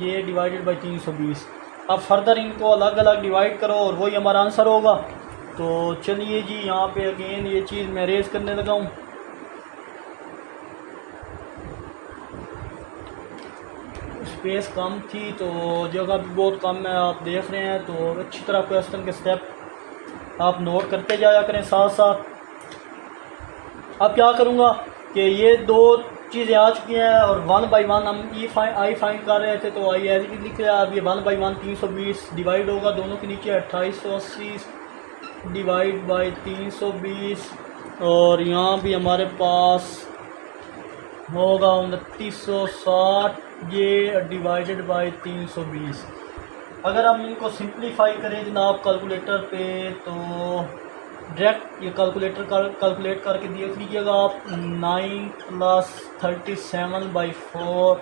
ये डिवाइडेड बाई 320। अब फर्दर इनको अलग अलग डिवाइड करो और वही हमारा आंसर होगा। तो चलिए जी यहाँ पे अगेन ये चीज़ मैं रेज करने लगा हूँ। स्पेस कम थी तो जगह भी बहुत कम है, आप देख रहे हैं। तो अच्छी तरह क्वेश्चन के स्टेप आप नोट करते जाया करें साथ साथ। अब क्या करूँगा कि ये दो चीज़ें आ चुकी हैं और 1 बाई 1 हम आई फाइंड कर रहे थे, तो आई एज इट लिख रहा है। अब ये 1 बाई 1 320 डिवाइड होगा दोनों के नीचे 2880 डिवाइड बाई 320, और यहाँ भी हमारे पास होगा 2960 ये डिवाइडेड बाई 320। अगर हम इनको सिंप्लीफाई करें जनाब कैलकुलेटर पे तो डायरेक्ट ये कैलकुलेट करके देख लीजिएगा आप। 9 प्लस 37/4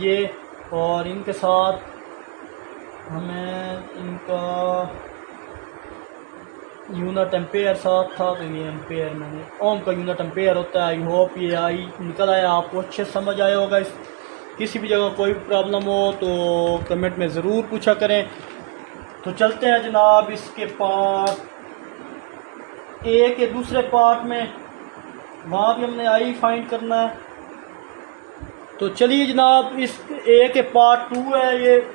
ये, और इनके साथ हमें इनका यूनिट एम्पेयर साथ था, तो ये एम्पेयर मैंने ओम का यूनिट एम्पेयर होता है। आई होप ये आई निकल आया, आपको अच्छे समझ आया होगा। इस किसी भी जगह कोई प्रॉब्लम हो तो कमेंट में ज़रूर पूछा करें। तो चलते हैं जनाब इसके पार्ट ए के दूसरे पार्ट में, वहाँ भी हमने आई फाइंड करना है। तो चलिए जनाब इस ए के पार्ट 2 है ये,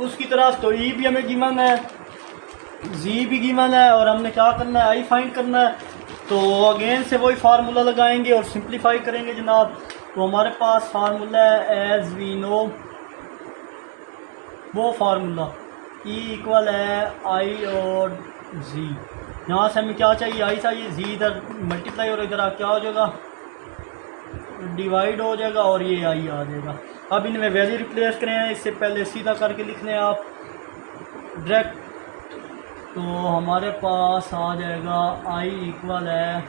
उसकी तरफ तो ई भी हमें गिवन है, जी भी गिवन है, और हमने क्या करना है आई फाइंड करना है। तो अगेन से वही फार्मूला लगाएंगे और सिंप्लीफाई करेंगे जनाब। तो हमारे पास फार्मूला है एज वी नो, वो फार्मूला ई इक्वल है आई और जी। यहाँ से हमें क्या चाहिए, आई चाहिए, जी इधर मल्टीप्लाई और इधर क्या हो जाएगा डिवाइड हो जाएगा, और ये आई आ जाएगा। अब इनमें वैल्यू रिप्लेस करें, इससे पहले सीधा करके लिख लें आप डायरेक्ट। तो हमारे पास आ जाएगा आई इक्वल है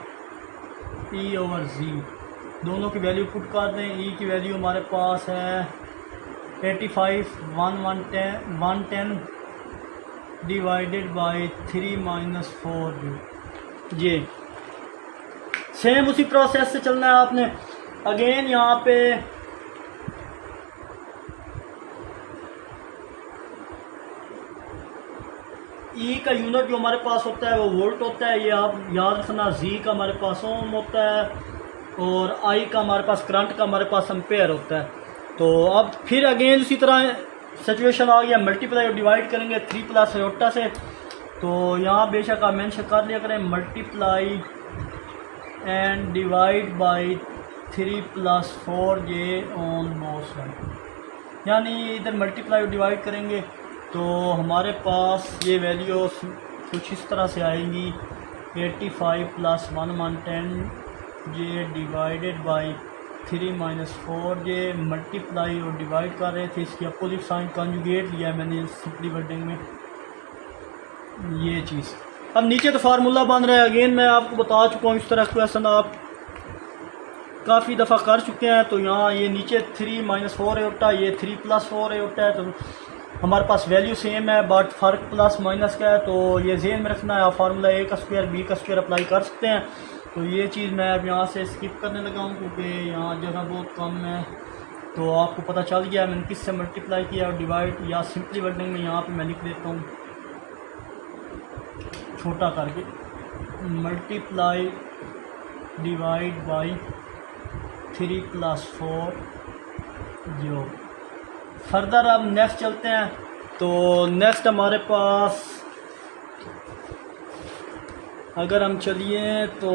ई ओवर जी, दोनों की वैल्यू पुट कर दें। ई की वैल्यू हमारे पास है 85 110 डिवाइडेड बाई 3 - 4 ये। सेम उसी प्रोसेस से चलना है आपने। अगेन यहाँ पे ई का यूनिट जो हमारे पास होता है वो वोल्ट होता है, ये आप याद रखना। जी का हमारे पास ओम होता है, और आई का हमारे पास करंट का हमारे पास एम्पेयर होता है। तो अब फिर अगेन उसी तरह सिचुएशन आ गया, मल्टीप्लाई और डिवाइड करेंगे 3 प्लस आयोटा से। तो यहाँ बेशक आप मेंशन कर लिया करें multiply and divide by 3 + 4j on both side. यानी इधर मल्टीप्लाई और डिवाइड करेंगे तो हमारे पास ये वैल्यू कुछ इस तरह से आएंगी 85 + 110j divided by 3 - 4j multiply और डिवाइड कर रहे थे, इसकी अपोजिट साइन कॉन्जुगेट लिया है मैंने सिंपली वर्डिंग में ये चीज़। अब नीचे तो फार्मूला बन रहा है, अगेन मैं आपको बता चुका हूँ, इस तरह क्वेश्चन आप काफ़ी दफ़ा कर चुके हैं। तो यहाँ ये नीचे 3 - 4 होता है, ये 3 + 4 होता है, तो हमारे पास वैल्यू सेम है बट फ़र्क प्लस माइनस का है। तो ये ज़हन में रखना है, आप फार्मूला a का स्क्वायर b का स्क्वायर अप्लाई कर सकते हैं। तो ये चीज़ मैं अब यहाँ से स्किप करने लगा हूँ क्योंकि यहाँ जगह बहुत कम है। तो आपको पता चल गया मैंने किससे मल्टीप्लाई किया और डिवाइड, या सिंपली वर्डिंग में यहाँ पे मैं लिख देता हूँ छोटा करके मल्टीप्लाई डिवाइड बाई 3 + 4 जो। फर्दर अब नेक्स्ट चलते हैं। तो नेक्स्ट हमारे पास अगर हम चलिए तो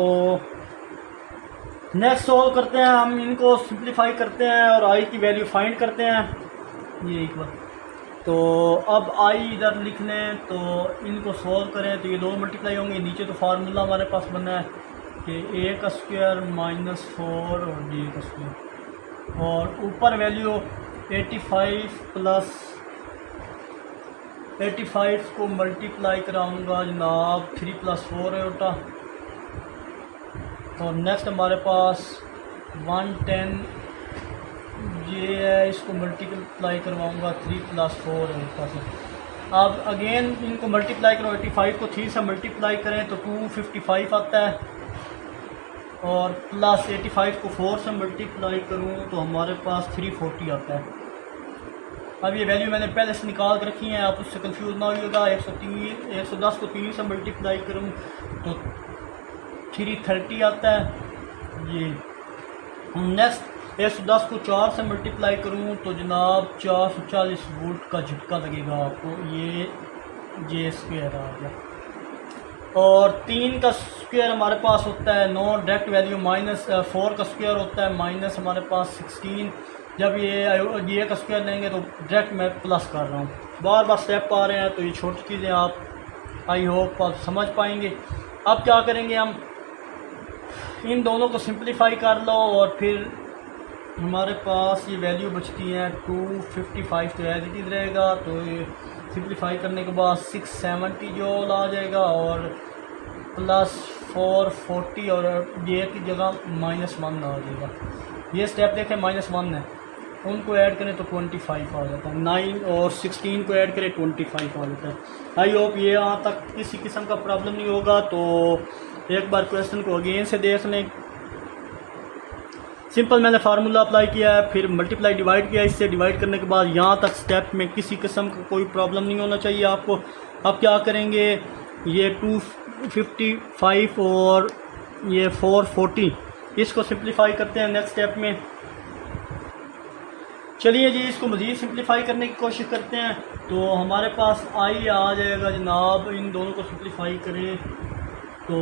नेक्स्ट सॉल्व करते हैं, हम इनको सिंप्लीफाई करते हैं और आई की वैल्यू फाइंड करते हैं। ये एक बार तो अब आई इधर लिख लें, तो इनको सॉल्व करें तो ये 2 मल्टीप्लाई होंगे। नीचे तो फार्मूला हमारे पास बना है कि a का स्क्वायर -4 और d का स्क्वायर, और ऊपर वैल्यू 85 को मल्टीप्लाई कराऊंगा जनाब 3 + 4 होता। और नेक्स्ट हमारे पास 110 ये है, इसको मल्टीप्लाई करवाऊंगा 3 + 4 होता से। अब अगेन इनको मल्टीप्लाई करो, 85 को 3 से मल्टीप्लाई करें तो 255 आता है, और प्लस 85 को 4 से मल्टीप्लाई करूँ तो हमारे पास 340 आता है। अब ये वैल्यू मैंने पहले से निकाल कर रखी है, आप उससे कंफ्यूज ना होइएगा। 110 को 3 से मल्टीप्लाई करूँ तो 330 आता है ये। नेक्स्ट 110 को 4 से मल्टीप्लाई करूँ तो जनाब 440 वोल्ट का झटका लगेगा आपको, ये स्क्वायर आ गया। और 3 का स्क्वायर हमारे पास होता है 9 डायरेक्ट वैल्यू, -4 का स्क्वायर होता है माइनस हमारे पास 16। जब ये का स्क्वायर लेंगे तो डायरेक्ट मैं प्लस कर रहा हूँ, बार बार स्टेप आ रहे हैं। तो ये छोटी चीज़ें आप आई होप आप समझ पाएंगे। अब क्या करेंगे, हम इन दोनों को सिंप्लीफाई कर लो और फिर हमारे पास ये वैल्यू बचती है 255, तो एज इट इज़ रहेगा। तो ये सिंप्लीफाई करने के बाद 670 जो आ जाएगा, और प्लस 440 और ये की जगह -1 आ जाएगा। ये स्टेप देखें -1 है, उनको ऐड करें तो 25 आ जाता है। 9 और 16 को ऐड करें 25 आ जाता है। आई होप ये यहाँ तक किसी किस्म का प्रॉब्लम नहीं होगा। तो एक बार क्वेश्चन को अगेन से देख लें। सिंपल मैंने फार्मूला अप्लाई किया है, फिर मल्टीप्लाई डिवाइड किया, इससे डिवाइड करने के बाद यहाँ तक स्टेप में किसी किस्म का कोई प्रॉब्लम नहीं होना चाहिए आपको। अब क्या करेंगे, ये 255 और ये 440 इसको सिंप्लीफाई करते हैं नेक्स्ट स्टेप में। चलिए जी, इसको मज़ीद सिंप्लीफाई करने की कोशिश करते हैं। तो हमारे पास आई आ जाएगा जनाब, इन दोनों को सिंप्लीफाई करें तो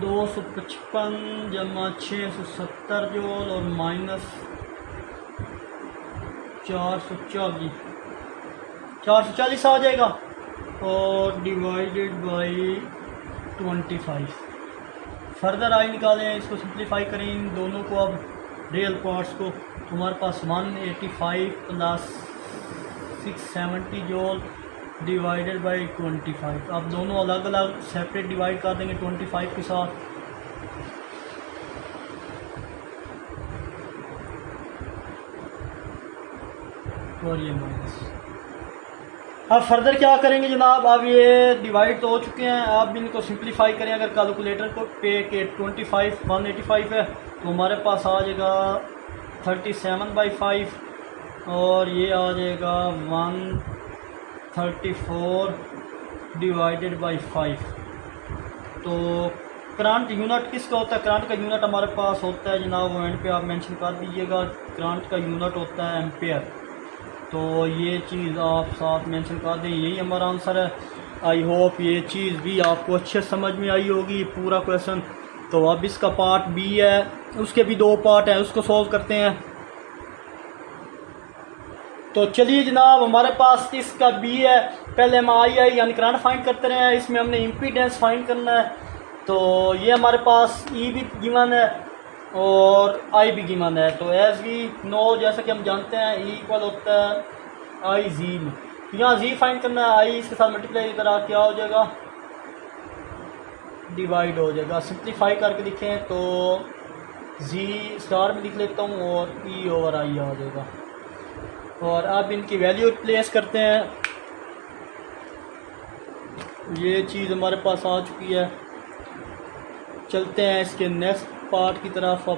255 जमा 670 जूल और -440 आ जाएगा, और डिवाइडेड बाई 25। फर्दर आई निकालें, इसको सिंप्लीफाई करें इन दोनों को, अब रियल पार्ट्स को। हमारे पास 185 प्लस 670 जूल डिवाइडेड बाई 25। अब दोनों अलग अलग सेपरेट डिवाइड कर देंगे 25 के साथ। और ये माइनस। अब फर्दर क्या करेंगे जनाब, अब ये डिवाइड तो हो चुके हैं, अब इनको सिंप्लीफाई करें। अगर कैलकुलेटर को पे के 25 185 है तो हमारे पास आ जाएगा 37/5, और ये आ जाएगा 134 डिवाइडेड बाई 5। तो करंट यूनिट किसका होता है, करंट का यूनिट हमारे पास होता है जनाब, वो एंड पे आप मेंशन कर दीजिएगा। करंट का यूनिट होता है एम्पेयर। तो ये चीज़ आप साथ मेंशन कर दें, यही हमारा आंसर है। आई होप ये चीज़ भी आपको अच्छे समझ में आई होगी पूरा क्वेश्चन। तो अब इसका पार्ट बी है, उसके भी 2 पार्ट हैं, उसको सॉल्व करते हैं। तो चलिए जनाब, हमारे पास इसका बी है। पहले हम आई यानी करंट फाइंड करते रहे हैं, इसमें हमने इम्पीडेंस फाइंड करना है। तो ये हमारे पास ई भी गिवन है और आई भी गिवन है। तो एज वी नो, जैसा कि हम जानते हैं, ई इक्वल होता है आई जी में। तो यहाँ जी फाइंड करना है, आई इसके साथ मल्टीप्लाई करा क्या हो जाएगा, डिवाइड हो जाएगा। सिंप्लीफाई करके लिखें तो जी स्टार में लिख लेता हूँ और ई ओवर आई आ जाएगा। और अब इनकी वैल्यू प्लेस करते हैं। ये चीज़ हमारे पास आ चुकी है। चलते हैं इसके नेक्स्ट पार्ट की तरफ।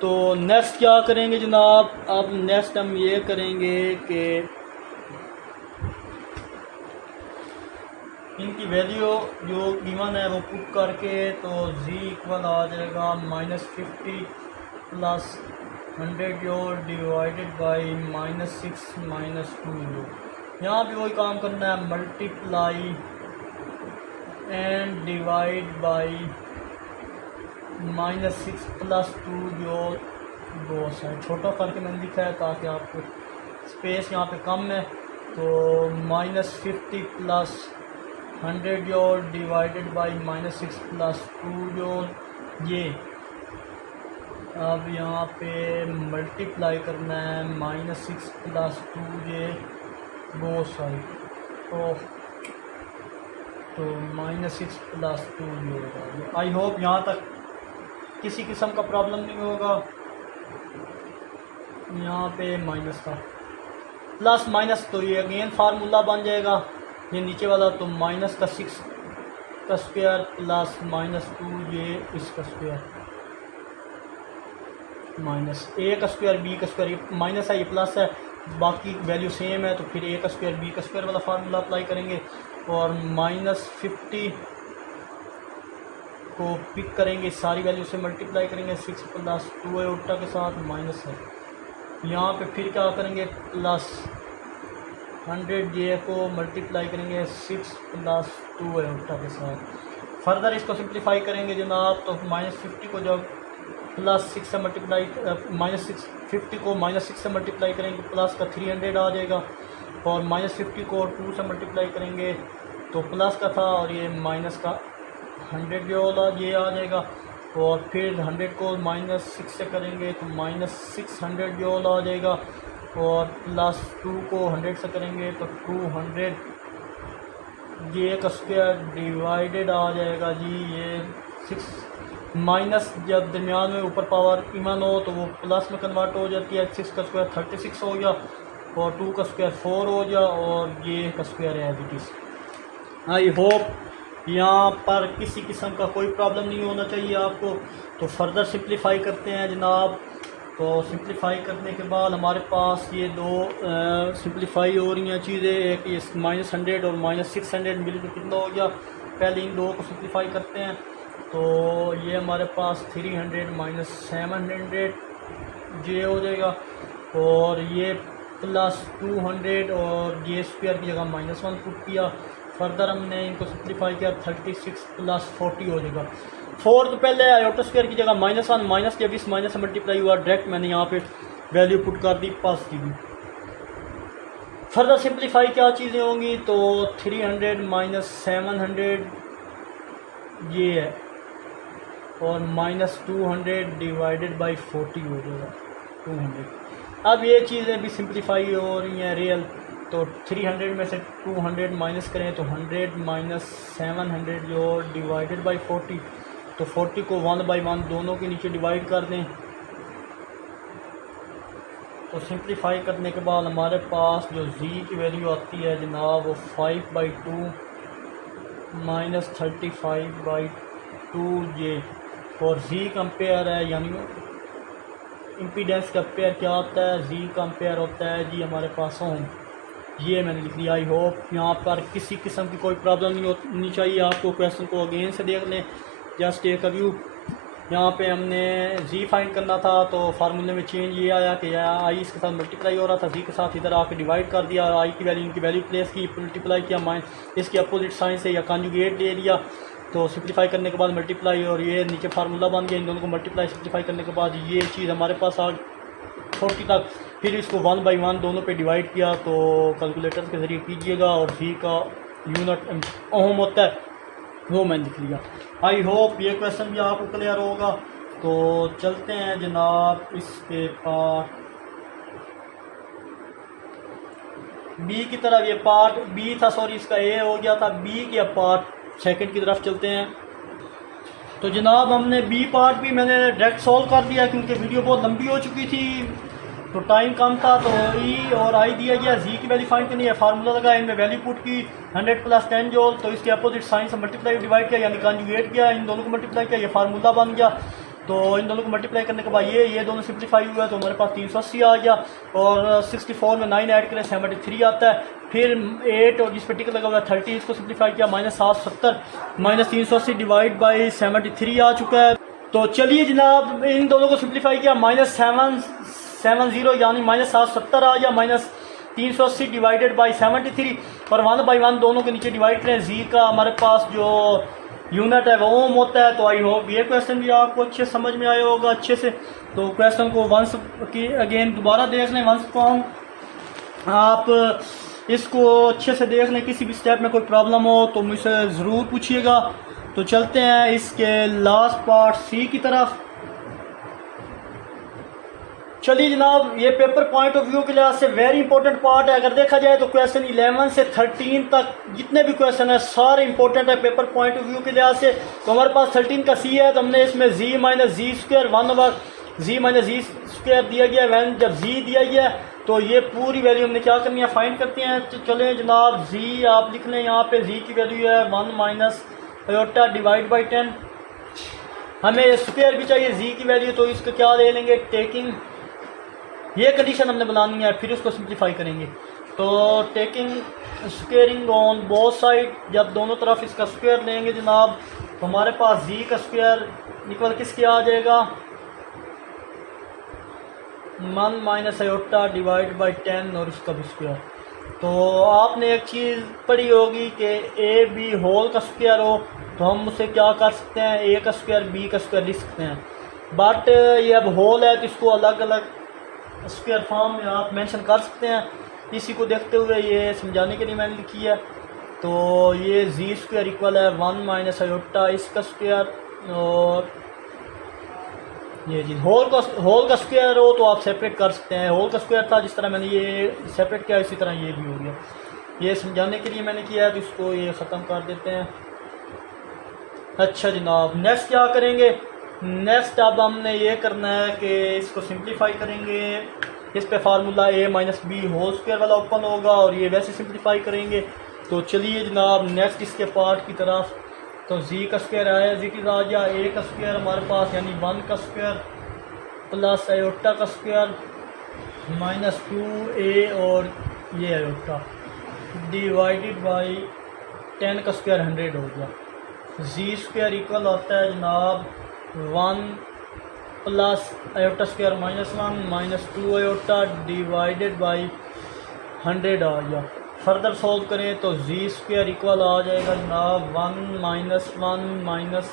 तो नेक्स्ट क्या करेंगे जनाब, अब नेक्स्ट हम ये करेंगे कि इनकी वैल्यू जो गिवन है वो पुट करके, तो z इक्वल आ जाएगा -50 plus 100 your divided by -6 -2 your. यहाँ भी वही काम करना है, multiply and divide by -6 plus 2 जो बोस है। छोटा करके मैंने लिखा है ताकि आपको स्पेस यहाँ पे कम है। तो -50 प्लस 100 जो डिवाइडेड बाई -6 प्लस 2 जो ये। अब यहाँ पे मल्टीप्लाई करना है -6 प्लस 2 ये बोथ साइड। तो -6 प्लस 2 ये होगा। आई होप यहाँ तक किसी किस्म का प्रॉब्लम नहीं होगा। यहाँ पे माइनस था, प्लस माइनस, तो ये अगेन फार्मूला बन जाएगा ये नीचे वाला। तो -6 का स्क्वायर प्लस -2 ये इसका स्क्वायर माइनस a का स्क्वायर b का स्क्वायर। ये माइनस है, ये प्लस है, बाकी वैल्यू सेम है। तो फिर a का स्क्वायर b का स्क्वायर वाला फार्मूला अप्लाई करेंगे और -50 को पिक करेंगे, सारी वैल्यू से मल्टीप्लाई करेंगे 6 प्लस 2 है उल्टा के साथ माइनस है। यहाँ पे फिर क्या करेंगे, प्लस 100 जे को मल्टीप्लाई करेंगे 6 प्लस 2 है उल्टा के साथ। फर्दर इसको सिंप्लीफाई करेंगे जनाब, तो -50 को जब +6 से मल्टीप्लाई -50 को -6 से मल्टीप्लाई करेंगे प्लस का 300 आ जाएगा। और -50 को 2 से मल्टीप्लाई करेंगे तो प्लस का था और ये माइनस का 100 जो ये आ जाएगा। और फिर 100 को -6 से करेंगे तो -600 जो आ जाएगा। और +2 को 100 से करेंगे तो 200 ये का स्क्वायर डिवाइडेड आ जाएगा जी। ये 6 माइनस जब दरमियान में ऊपर पावर इवन हो तो वो प्लस में कन्वर्ट हो जाती है। 6 का स्क्वायर 36 हो गया और 2 का स्क्वायर 4 हो गया और ये का स्क्वायर है as it is. I hope यहाँ पर किसी किस्म का कोई प्रॉब्लम नहीं होना चाहिए आपको। तो फर्दर सिंप्लीफाई करते हैं जनाब। तो सिंप्लीफाई करने के बाद हमारे पास ये दो सिंप्लीफाई हो रही हैं चीज़ें, एक ये -100 और -600 मिलकर कितना हो गया। पहले इन दो को सिंप्लीफाई करते हैं तो ये हमारे पास 300 -700 जे हो जाएगा। और ये +200 और ये स्क्वायर की जगह -1 पुट किया। फर्दर हमने इनको सिंप्लीफाई किया 36 + 40 हो जाएगा। 4 तो पहले आयोटा स्क्वायर की जगह -1 माइनस जब इस माइनस से मल्टीप्लाई हुआ डायरेक्ट मैंने यहाँ पे वैल्यू पुट कर दी पास की भी। फर्दर सिंप्लीफाई क्या चीज़ें होंगी तो 300 -700 ये है और -200 डिवाइडेड बाई 40 हो जाएगा 200। अब ये चीज़ें भी सिंप्लीफाई हो रही हैं रियल। तो 300 में से 200 माइनस करें तो 100 - 700 जो डिवाइडेड बाई 40। तो 40 को 1/1 दोनों के नीचे डिवाइड कर दें। तो सिंप्लीफाई करने के बाद हमारे पास जो z की वैल्यू आती है जनाब वो 5/2 - 35/2 ये। और z कंपेयर है यानी इम्पीडेंस कंपेयर क्या होता है, z कंपेयर होता है जी हमारे पास होम। ये मैंने लिख दिया। आई होप यहाँ पर किसी किस्म की कोई प्रॉब्लम नहीं होनी चाहिए आपको। क्वेश्चन को अगेन से देख लें, जस्ट टेक अ व्यू। यहाँ पे हमने जी फाइंड करना था, तो फार्मूले में चेंज ये आया कि आई इसके साथ मल्टीप्लाई हो रहा था, जी के साथ इधर आके डिवाइड कर दिया, आई की वैल्यू इनकी वैल्यू प्लेस की, मल्टीप्लाई किया, इसकी अपोजिट साइन से या कॉन्जुगेट दे दिया, तो सिंप्लीफाई करने के बाद मल्टीप्लाई, और ये नीचे फार्मूला बन गया। इन दोनों को मल्टीप्लाई सिंप्लीफाई करने के बाद ये चीज़ हमारे पास आ 40 तक। फिर इसको 1 बाई 1 दोनों पे डिवाइड किया, तो कैलकुलेटर के ज़रिए कीजिएगा, और जी का यूनिट ओम होता है वो मैंने लिख लिया। आई होप ये क्वेश्चन भी आपको क्लियर होगा। तो चलते हैं जनाब इसके पार्ट बी की तरफ। ये पार्ट बी था, सॉरी इसका ए हो गया था, बी के पार्ट सेकंड की तरफ चलते हैं। तो जनाब हमने बी पार्ट भी मैंने डायरेक्ट सॉल्व कर दिया, क्योंकि वीडियो बहुत लंबी हो चुकी थी तो टाइम कम था। तो ई और आई दिया गया, जी की वैल्यू फाइंड करनी है, फार्मूला लगा, इनमें वैल्यू पुट की 100 + 10 जूल, तो इसके अपोजिट साइन से मल्टीप्लाई डिवाइड किया, यानी कॉन्जुगेट किया, इन दोनों को मल्टीप्लाई किया, ये फार्मूला बन गया। तो इन दोनों को मल्टीप्लाई करने के बाद ये दोनों सिंप्लीफाई हुआ, तो हमारे पास 380 आ गया, और 64 में 9 ऐड करें 73 आता है। फिर 8 और जिस पे टिक लगा हुआ है 30, इसको सिंप्लीफाई किया, -770 -380 डिवाइड बाई 73 आ चुका है। तो चलिए जनाब इन दोनों को सिंप्लीफाई किया, -770 यानी -770 आ गया, -380 डिवाइडेड बाई 73, और 1 बाई 1 दोनों के नीचे डिवाइड करें। जी का हमारे पास जो यूनिट है वो ओम होता है। तो आई होप ये क्वेश्चन भी आपको अच्छे समझ में आया होगा अच्छे से। तो क्वेश्चन को वंस की अगेन दोबारा देख लें, वंस फॉर्म आप इसको अच्छे से देख लें, किसी भी स्टेप में कोई प्रॉब्लम हो तो मुझसे ज़रूर पूछिएगा। तो चलते हैं इसके लास्ट पार्ट सी की तरफ। चलिए जनाब ये पेपर पॉइंट ऑफ व्यू के लिहाज से वेरी इंपॉर्टेंट पार्ट है। अगर देखा जाए तो क्वेश्चन 11 से 13 तक जितने भी क्वेश्चन है सारे इंपॉर्टेंट है पेपर पॉइंट ऑफ व्यू के लिहाज से। तो हमारे पास 13 का सी है, तो हमने इसमें जी माइनस जी स्क्वायर 1/z माइनस जी स्क्वायर दिया गया है। जब जी दिया गया है तो ये पूरी वैल्यू हमने क्या करनी है, फाइंड करते हैं। तो चले जनाब जी आप लिख लें, यहाँ पे जी की वैल्यू है 1 माइनस आयोटा डिवाइड बाई 10। हमें स्क्वायर भी चाहिए जी की वैल्यू, तो इसका क्या ले लेंगे, टेकिंग, ये कंडीशन हमने बनानी है, फिर उसको सिंप्लीफाई करेंगे। तो taking squaring on both side, जब दोनों तरफ इसका स्क्वायर लेंगे जनाब तो हमारे पास जी का स्क्वायर इक्वल किसके आ जाएगा, 1 माइनस आयोटा डिवाइड बाई 10 और इसका भी स्क्वायर। तो आपने एक चीज़ पढ़ी होगी कि ए बी होल का स्क्वायर हो तो हम उसे क्या कर सकते हैं, ए का स्क्वायर बी का स्क्वायर लिख सकते हैं। बट ये अब होल है तो इसको अलग अलग स्क्वायर फॉर्म में आप मेंशन कर सकते हैं। इसी को देखते हुए ये समझाने के लिए मैंने लिखी है। तो ये जी स्क्वायर इक्वल है 1 माइनस आयोटा इसका स्क्वायर, और ये जी होल का स्क्वायर हो तो आप सेपरेट कर सकते हैं। होल का स्क्वायर था जिस तरह मैंने ये सेपरेट किया, इसी तरह ये भी हो गया। ये समझाने के लिए मैंने किया है, तो इसको ये ख़त्म कर देते हैं। अच्छा जनाब नेक्स्ट क्या करेंगे, नेक्स्ट अब हमने ये करना है कि इसको सिंप्लीफाई करेंगे। इस पे formula a minus B whole square वाला ओपन होगा और ये वैसे सिंप्लीफाई करेंगे। तो चलिए जनाब नेक्स्ट इसके पार्ट की तरफ। तो z का स्क्वायर आया, जी की आ गया, a का स्क्वायर हमारे पास यानी 1 का स्क्वायर प्लस आयोटा का स्क्वायर माइनस 2a और ये आयोटा डिवाइडेड बाई 10 का स्क्वायर 100 हो गया। जी स्क्वायर इक्वल होता है जनाब 1 plus iota square -1 minus 2 iota divided by 100 आ गया। फर्दर सॉल्व करें तो जी स्क्वायर इक्वल आ जाएगा जनाब 1 minus 1 minus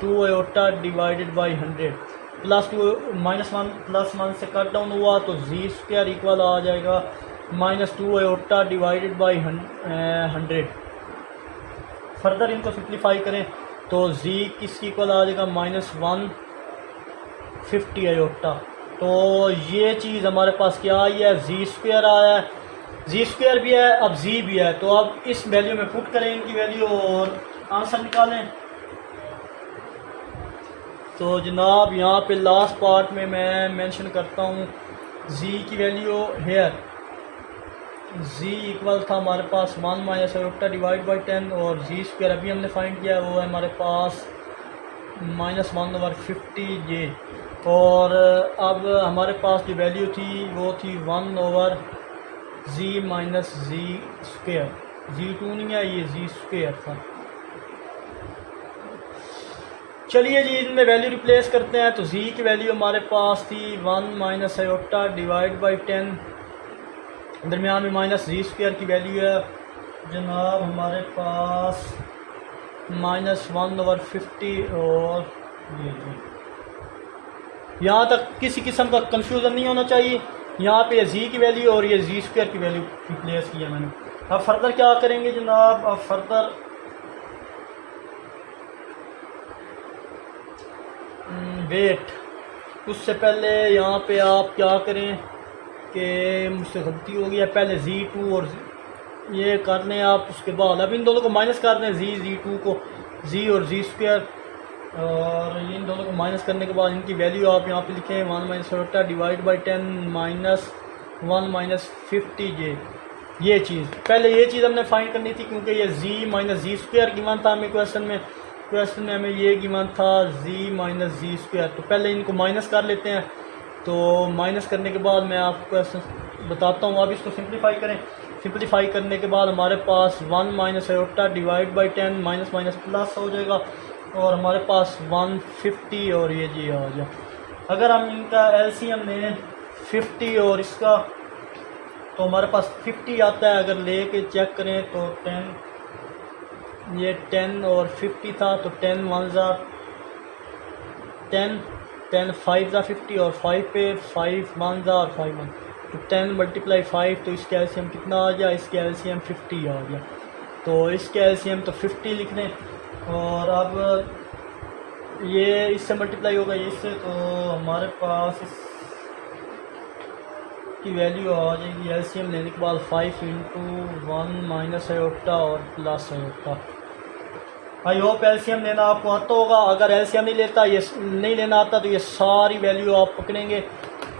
2 iota divided by 100 plus 2 -1 plus 1 से कट डाउन हुआ तो जी स्क्वायर इक्वल आ जाएगा -2 आयोटा डिवाइडेड बाई 100। फर्दर इनको सिंप्लीफाई करें तो जी किसकी इक्वल आ जाएगा -150 आयोटा। तो ये चीज़ हमारे पास क्या आई है, जी स्क्वायर आया है, जी स्क्वायर भी है, अब जी भी है। तो अब इस वैल्यू में पुट करें इनकी वैल्यू और आंसर निकालें। तो जनाब यहाँ पे लास्ट पार्ट में मैं मेंशन करता हूँ जी की वैल्यू हेयर। जी इक्वल था हमारे पास 1 माइनस आयोटा डिवाइड बाई 10 और जी स्क्वायर अभी हमने फाइंड किया वो है हमारे पास -1/50 जे। और अब हमारे पास जो वैल्यू थी वो थी 1/z माइनस जी स्क्वायर। जी 2 नहीं है, ये जी स्क्वायर था। चलिए जी इनमें वैल्यू रिप्लेस करते हैं। तो जी की वैल्यू हमारे पास थी 1 माइनस आयोटा डिवाइड बाई 10, दरमियान में माइनस जी स्क्वायर की वैल्यू है जनाब हमारे पास -1/50। और ये जी यहाँ तक किसी किस्म का कंफ्यूजन नहीं होना चाहिए। यहाँ पे जी की वैल्यू और ये जी स्क्वायर की वैल्यू रिप्लेस किया मैंने। अब फर्दर क्या करेंगे जनाब, अब फर्दर वेट, उससे पहले यहाँ पे आप क्या करें कि मुझसे गलती हो गई है, पहले Z2 और ये कर लें आप, उसके बाद अब इन दोनों को माइनस कर दें, Z2 को Z और जी स्क्वायर, और इन दोनों को माइनस करने के बाद इनकी वैल्यू आप यहाँ पे लिखें 1 minus iota divide by 10 -1 minus 50 ये चीज़। पहले ये चीज़ हमने फाइंड करनी थी क्योंकि ये Z माइनस जी स्क्वायर गिवन था हमें क्वेश्चन में हमें ये गिवन था Z माइनस जी स्क्वायर। तो पहले इनको माइनस कर लेते हैं। तो माइनस करने के बाद मैं आपको क्वेश्चन बताता हूँ। अब इसको सिंप्लीफाई करें। सिंप्लीफाई करने के बाद हमारे पास 1 minus iota divide by 10 minus minus plus हो जाएगा और हमारे पास 150 और ये जी आ गया। अगर हम इनका एलसीएम लें 50 और इसका, तो हमारे पास 50 आता है। अगर ले के चेक करें तो 10, ये 10 और 50 था, तो 10 1 ज़ा 10, 10 5 ज़ा 50 और 5 पे 5 1 ज़ा और 5 1, तो 10 मल्टीप्लाई 5, तो इसका एलसीएम कितना आ गया, इसका एलसीएम 50 आ गया। तो इसके एलसीएम तो 50 लिख दें। और अब ये इससे मल्टीप्लाई होगा इससे, तो हमारे पास की वैल्यू आ जाएगी एलसीएम लेने के बाद 5 इंटू 1 माइनस आयोटा और plus iota. I hope LCM लेना आपको आता होगा। अगर एलसीएम नहीं लेना आता तो ये सारी वैल्यू आप पकड़ेंगे,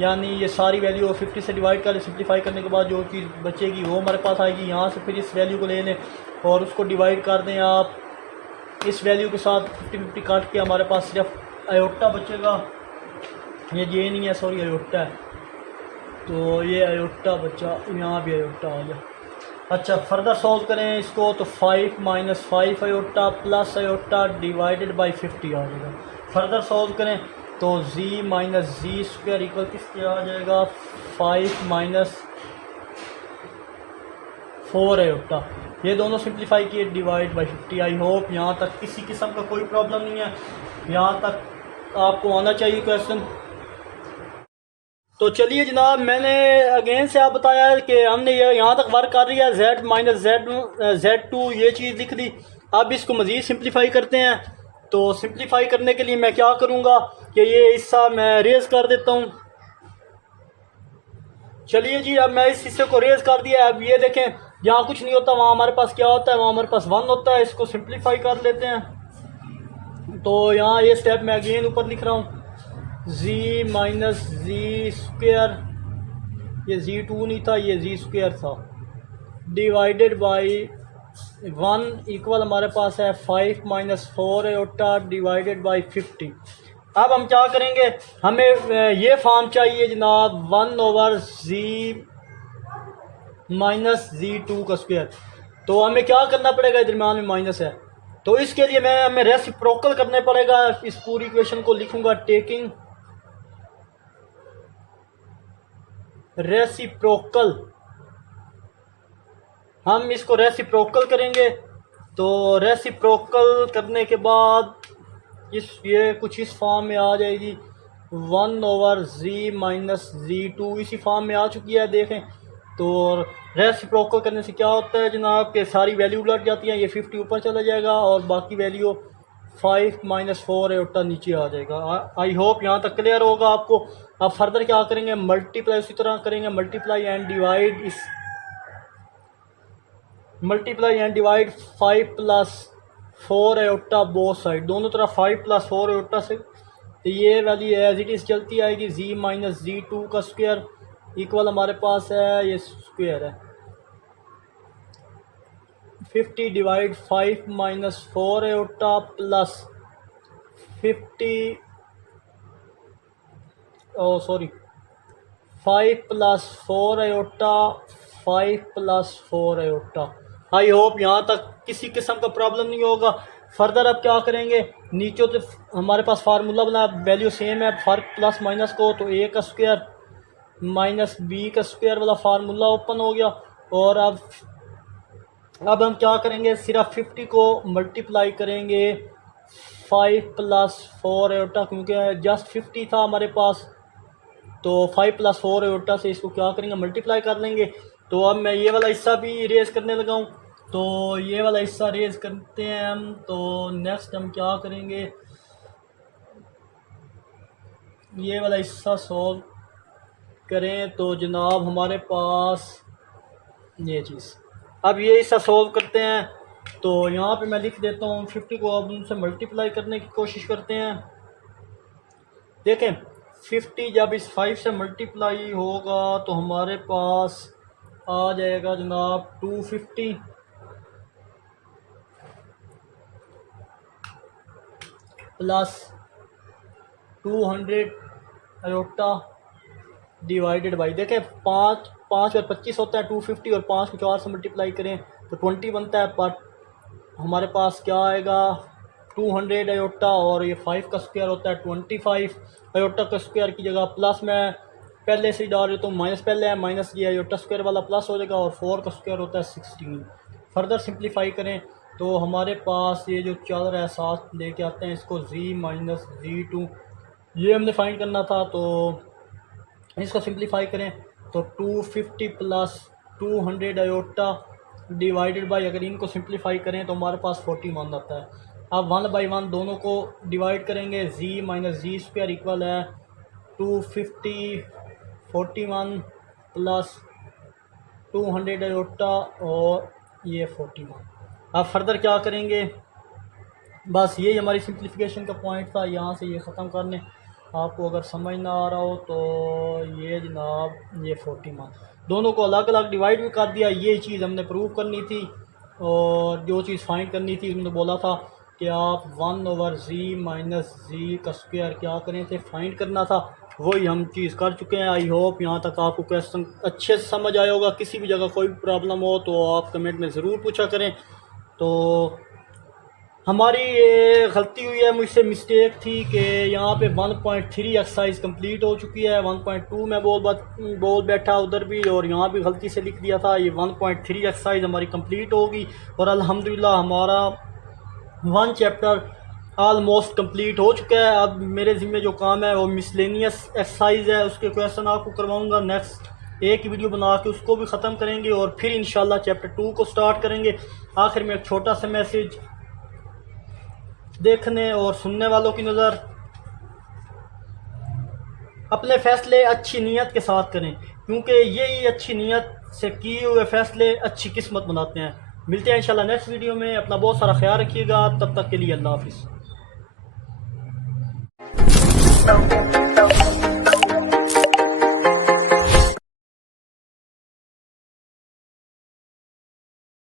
यानी ये सारी वैल्यू 50 से डिवाइड कर, सिंप्लीफाई करने के बाद जो चीज़ बचेगी वो हमारे पास आएगी। यहाँ से फिर इस वैल्यू को ले लें और उसको डिवाइड कर दें आप इस वैल्यू के साथ। 50-50 काट के हमारे पास सिर्फ आयोटा बचेगा। ये नहीं है, सॉरी आयोटा है, तो ये आयोटा बचा, यहाँ भी आयोटा आ गया। अच्छा फर्दर सॉल्व करें इसको, तो 5 minus 5 iota plus iota divided by 50 आ जाएगा। फर्दर सॉल्व करें तो z माइनस जी स्क्वायर इक्वल किसके आ जाएगा, 5 माइनस 4 आयोटा। ये दोनों सिंप्लीफाई किए डिवाइड बाई 50। आई होप यहाँ तक किसी किस्म का कोई प्रॉब्लम नहीं है, यहाँ तक आपको आना चाहिए क्वेश्चन। तो चलिए जनाब, मैंने अगेन से आप बताया है कि हमने ये यहाँ तक वर्क कर रही है, z माइनस Z2 ये चीज़ लिख दी। अब इसको मज़ीद सिंप्लीफाई करते हैं। तो सिंप्लीफाई करने के लिए मैं क्या करूँगा कि ये हिस्सा मैं रेज़ कर देता हूँ। चलिए जी, अब मैं इस हिस्से को रेज़ कर दिया। अब ये देखें यहाँ कुछ नहीं होता, वहाँ हमारे पास क्या होता है, वहाँ हमारे पास 1 होता है। इसको सिंप्लीफाई कर लेते हैं। तो यहाँ ये स्टेप मैं अगेन ऊपर लिख रहा हूँ, z माइनस जी स्क्वायर, ये Z2 नहीं था, ये जी स्क्वायर था, डिवाइडेड बाई 1 इक्वल हमारे पास है 5 माइनस 4 आयोटा डिवाइडेड बाई 50। अब हम क्या करेंगे, हमें ये फॉर्म चाहिए जनाब 1/z माइनस Z2 का स्क्वायर। तो हमें क्या करना पड़ेगा, दरम्यान में माइनस है, तो इसके लिए हमें रेसिप्रोकल करने पड़ेगा। इस पूरी इक्वेशन को लिखूंगा टेकिंग रेसिप्रोकल। हम इसको रेसिप्रोकल करेंगे। तो रेसिप्रोकल करने के बाद ये कुछ इस फॉर्म में आ जाएगी 1/z माइनस Z2 इसी फॉर्म में आ चुकी है, देखें। तो रेसिप्रोकल करने से क्या होता है जनाब कि सारी वैल्यू उलट जाती हैं, ये 50 ऊपर चला जाएगा और बाकी वैल्यू 5 माइनस 4 आयोटा नीचे आ जाएगा। आई होप यहाँ तक क्लियर होगा आपको। अब फर्दर क्या करेंगे, मल्टीप्लाई उसी तरह करेंगे, multiply and divide 5 plus 4 iota both side, दोनों तरफ 5 प्लस 4 आयोटा से। तो ये वाली एज इट इज़ चलती आएगी, z माइनस Z2 का स्क्वायर इक्वल हमारे पास है, ये स्क्वायर है 50 divide 5 minus 4 iota plus 50 sorry 5 plus 4 iota 5 plus 4 iota. आई होप यहाँ तक किसी किस्म का प्रॉब्लम नहीं होगा। फर्दर अब क्या करेंगे, नीचे तो हमारे पास फार्मूला बना, वैल्यू सेम है, फ़र्क प्लस माइनस को, तो ए का स्क्वायर माइनस बी का स्क्वायर वाला फार्मूला ओपन हो गया। और अब हम क्या करेंगे, सिर्फ 50 को मल्टीप्लाई करेंगे 5 + 4 एटा, क्योंकि जस्ट 50 था हमारे पास, तो 5 + 4 एटा से इसको क्या करेंगे, मल्टीप्लाई कर लेंगे। तो अब मैं ये वाला हिस्सा भी इरेज करने लगा हूँ, तो ये वाला हिस्सा इरेज करते हैं हम। तो नेक्स्ट हम क्या करेंगे, ये वाला हिस्सा सॉल्व करें तो जनाब हमारे पास ये चीज़, अब ये हिस्सा सॉल्व करते हैं। तो यहाँ पे मैं लिख देता हूँ 50 को अब उनसे मल्टीप्लाई करने की कोशिश करते हैं। देखें 50 जब इस 5 से मल्टीप्लाई होगा तो हमारे पास आ जाएगा जनाब 250 प्लस 200 अयोटा डिवाइडेड बाई, देखें 5 और 25 होता है 250, और 5 को 4 से मल्टीप्लाई करें तो 20 बनता है, बट हमारे पास क्या आएगा 200 अयोटा, और ये 5 का स्क्वायर होता है 25 अयोटा का स्क्वायर की जगह प्लस मैं पहले से ही डाल रही हूँ, तो माइनस पहले है, माइनस ये अयोटा स्क्वायर वाला प्लस हो जाएगा, और 4 का स्क्वायर होता है 16। फर्दर सिंप्लीफाई करें तो हमारे पास ये जो चल रहा है साथ लेके आते हैं इसको z माइनस z2, ये हमने फाइंड करना था। तो इसको सिंप्लीफाई करें तो 250 प्लस 200 अयोटा डिवाइडेड बाई, अगर इनको सिंप्लीफाई करें तो हमारे पास 41 आता है। अब 1/1 दोनों को डिवाइड करेंगे, z माइनस जी स्क्वायर इक्वल है 250 41 प्लस 200 अयोटा और ये 41। अब फर्दर क्या करेंगे, बस यही हमारी सिंप्लीफिकेशन का पॉइंट था, यहाँ से ये ख़त्म करने। आपको अगर समझ ना आ रहा हो तो ये जनाब ये 41 दोनों को अलग अलग डिवाइड भी कर दिया, ये चीज़ हमने प्रूव करनी थी। और जो चीज़ फाइंड करनी थी उसने बोला था कि आप 1/z माइनस जी का स्क्वायर क्या करें थे, फाइंड करना था, वही हम चीज़ कर चुके हैं। आई होप यहाँ तक आपको क्वेश्चन अच्छे से समझ आया होगा। किसी भी जगह कोई भी प्रॉब्लम हो तो आप कमेंट में ज़रूर पूछा करें। तो हमारी ये गलती हुई है, मुझसे मिस्टेक थी कि यहाँ पे 1.3 एक्सरसाइज कंप्लीट हो चुकी है, 1.2 में बोल बैठा उधर भी, और यहाँ भी गलती से लिख दिया था। ये 1.3 एक्सरसाइज हमारी कंप्लीट होगी और अल्हम्दुलिल्लाह हमारा 1 चैप्टर ऑलमोस्ट कंप्लीट हो चुका है। अब मेरे ज़िम्मे जो काम है वो मिसलेनियस एक्सरसाइज है, उसके क्वेश्चन आपको करवाऊँगा। नेक्स्ट एक वीडियो बना के उसको भी ख़त्म करेंगे और फिर इंशाल्लाह चैप्टर 2 को स्टार्ट करेंगे। आखिर में एक छोटा सा मैसेज देखने और सुनने वालों की नज़र, अपने फ़ैसले अच्छी नीयत के साथ करें, क्योंकि यही अच्छी नीयत से किए हुए फ़ैसले अच्छी किस्मत बनाते हैं। मिलते हैं इंशाल्लाह नेक्स्ट वीडियो में। अपना बहुत सारा ख्याल रखिएगा, तब तक के लिए अल्लाह हाफिज़।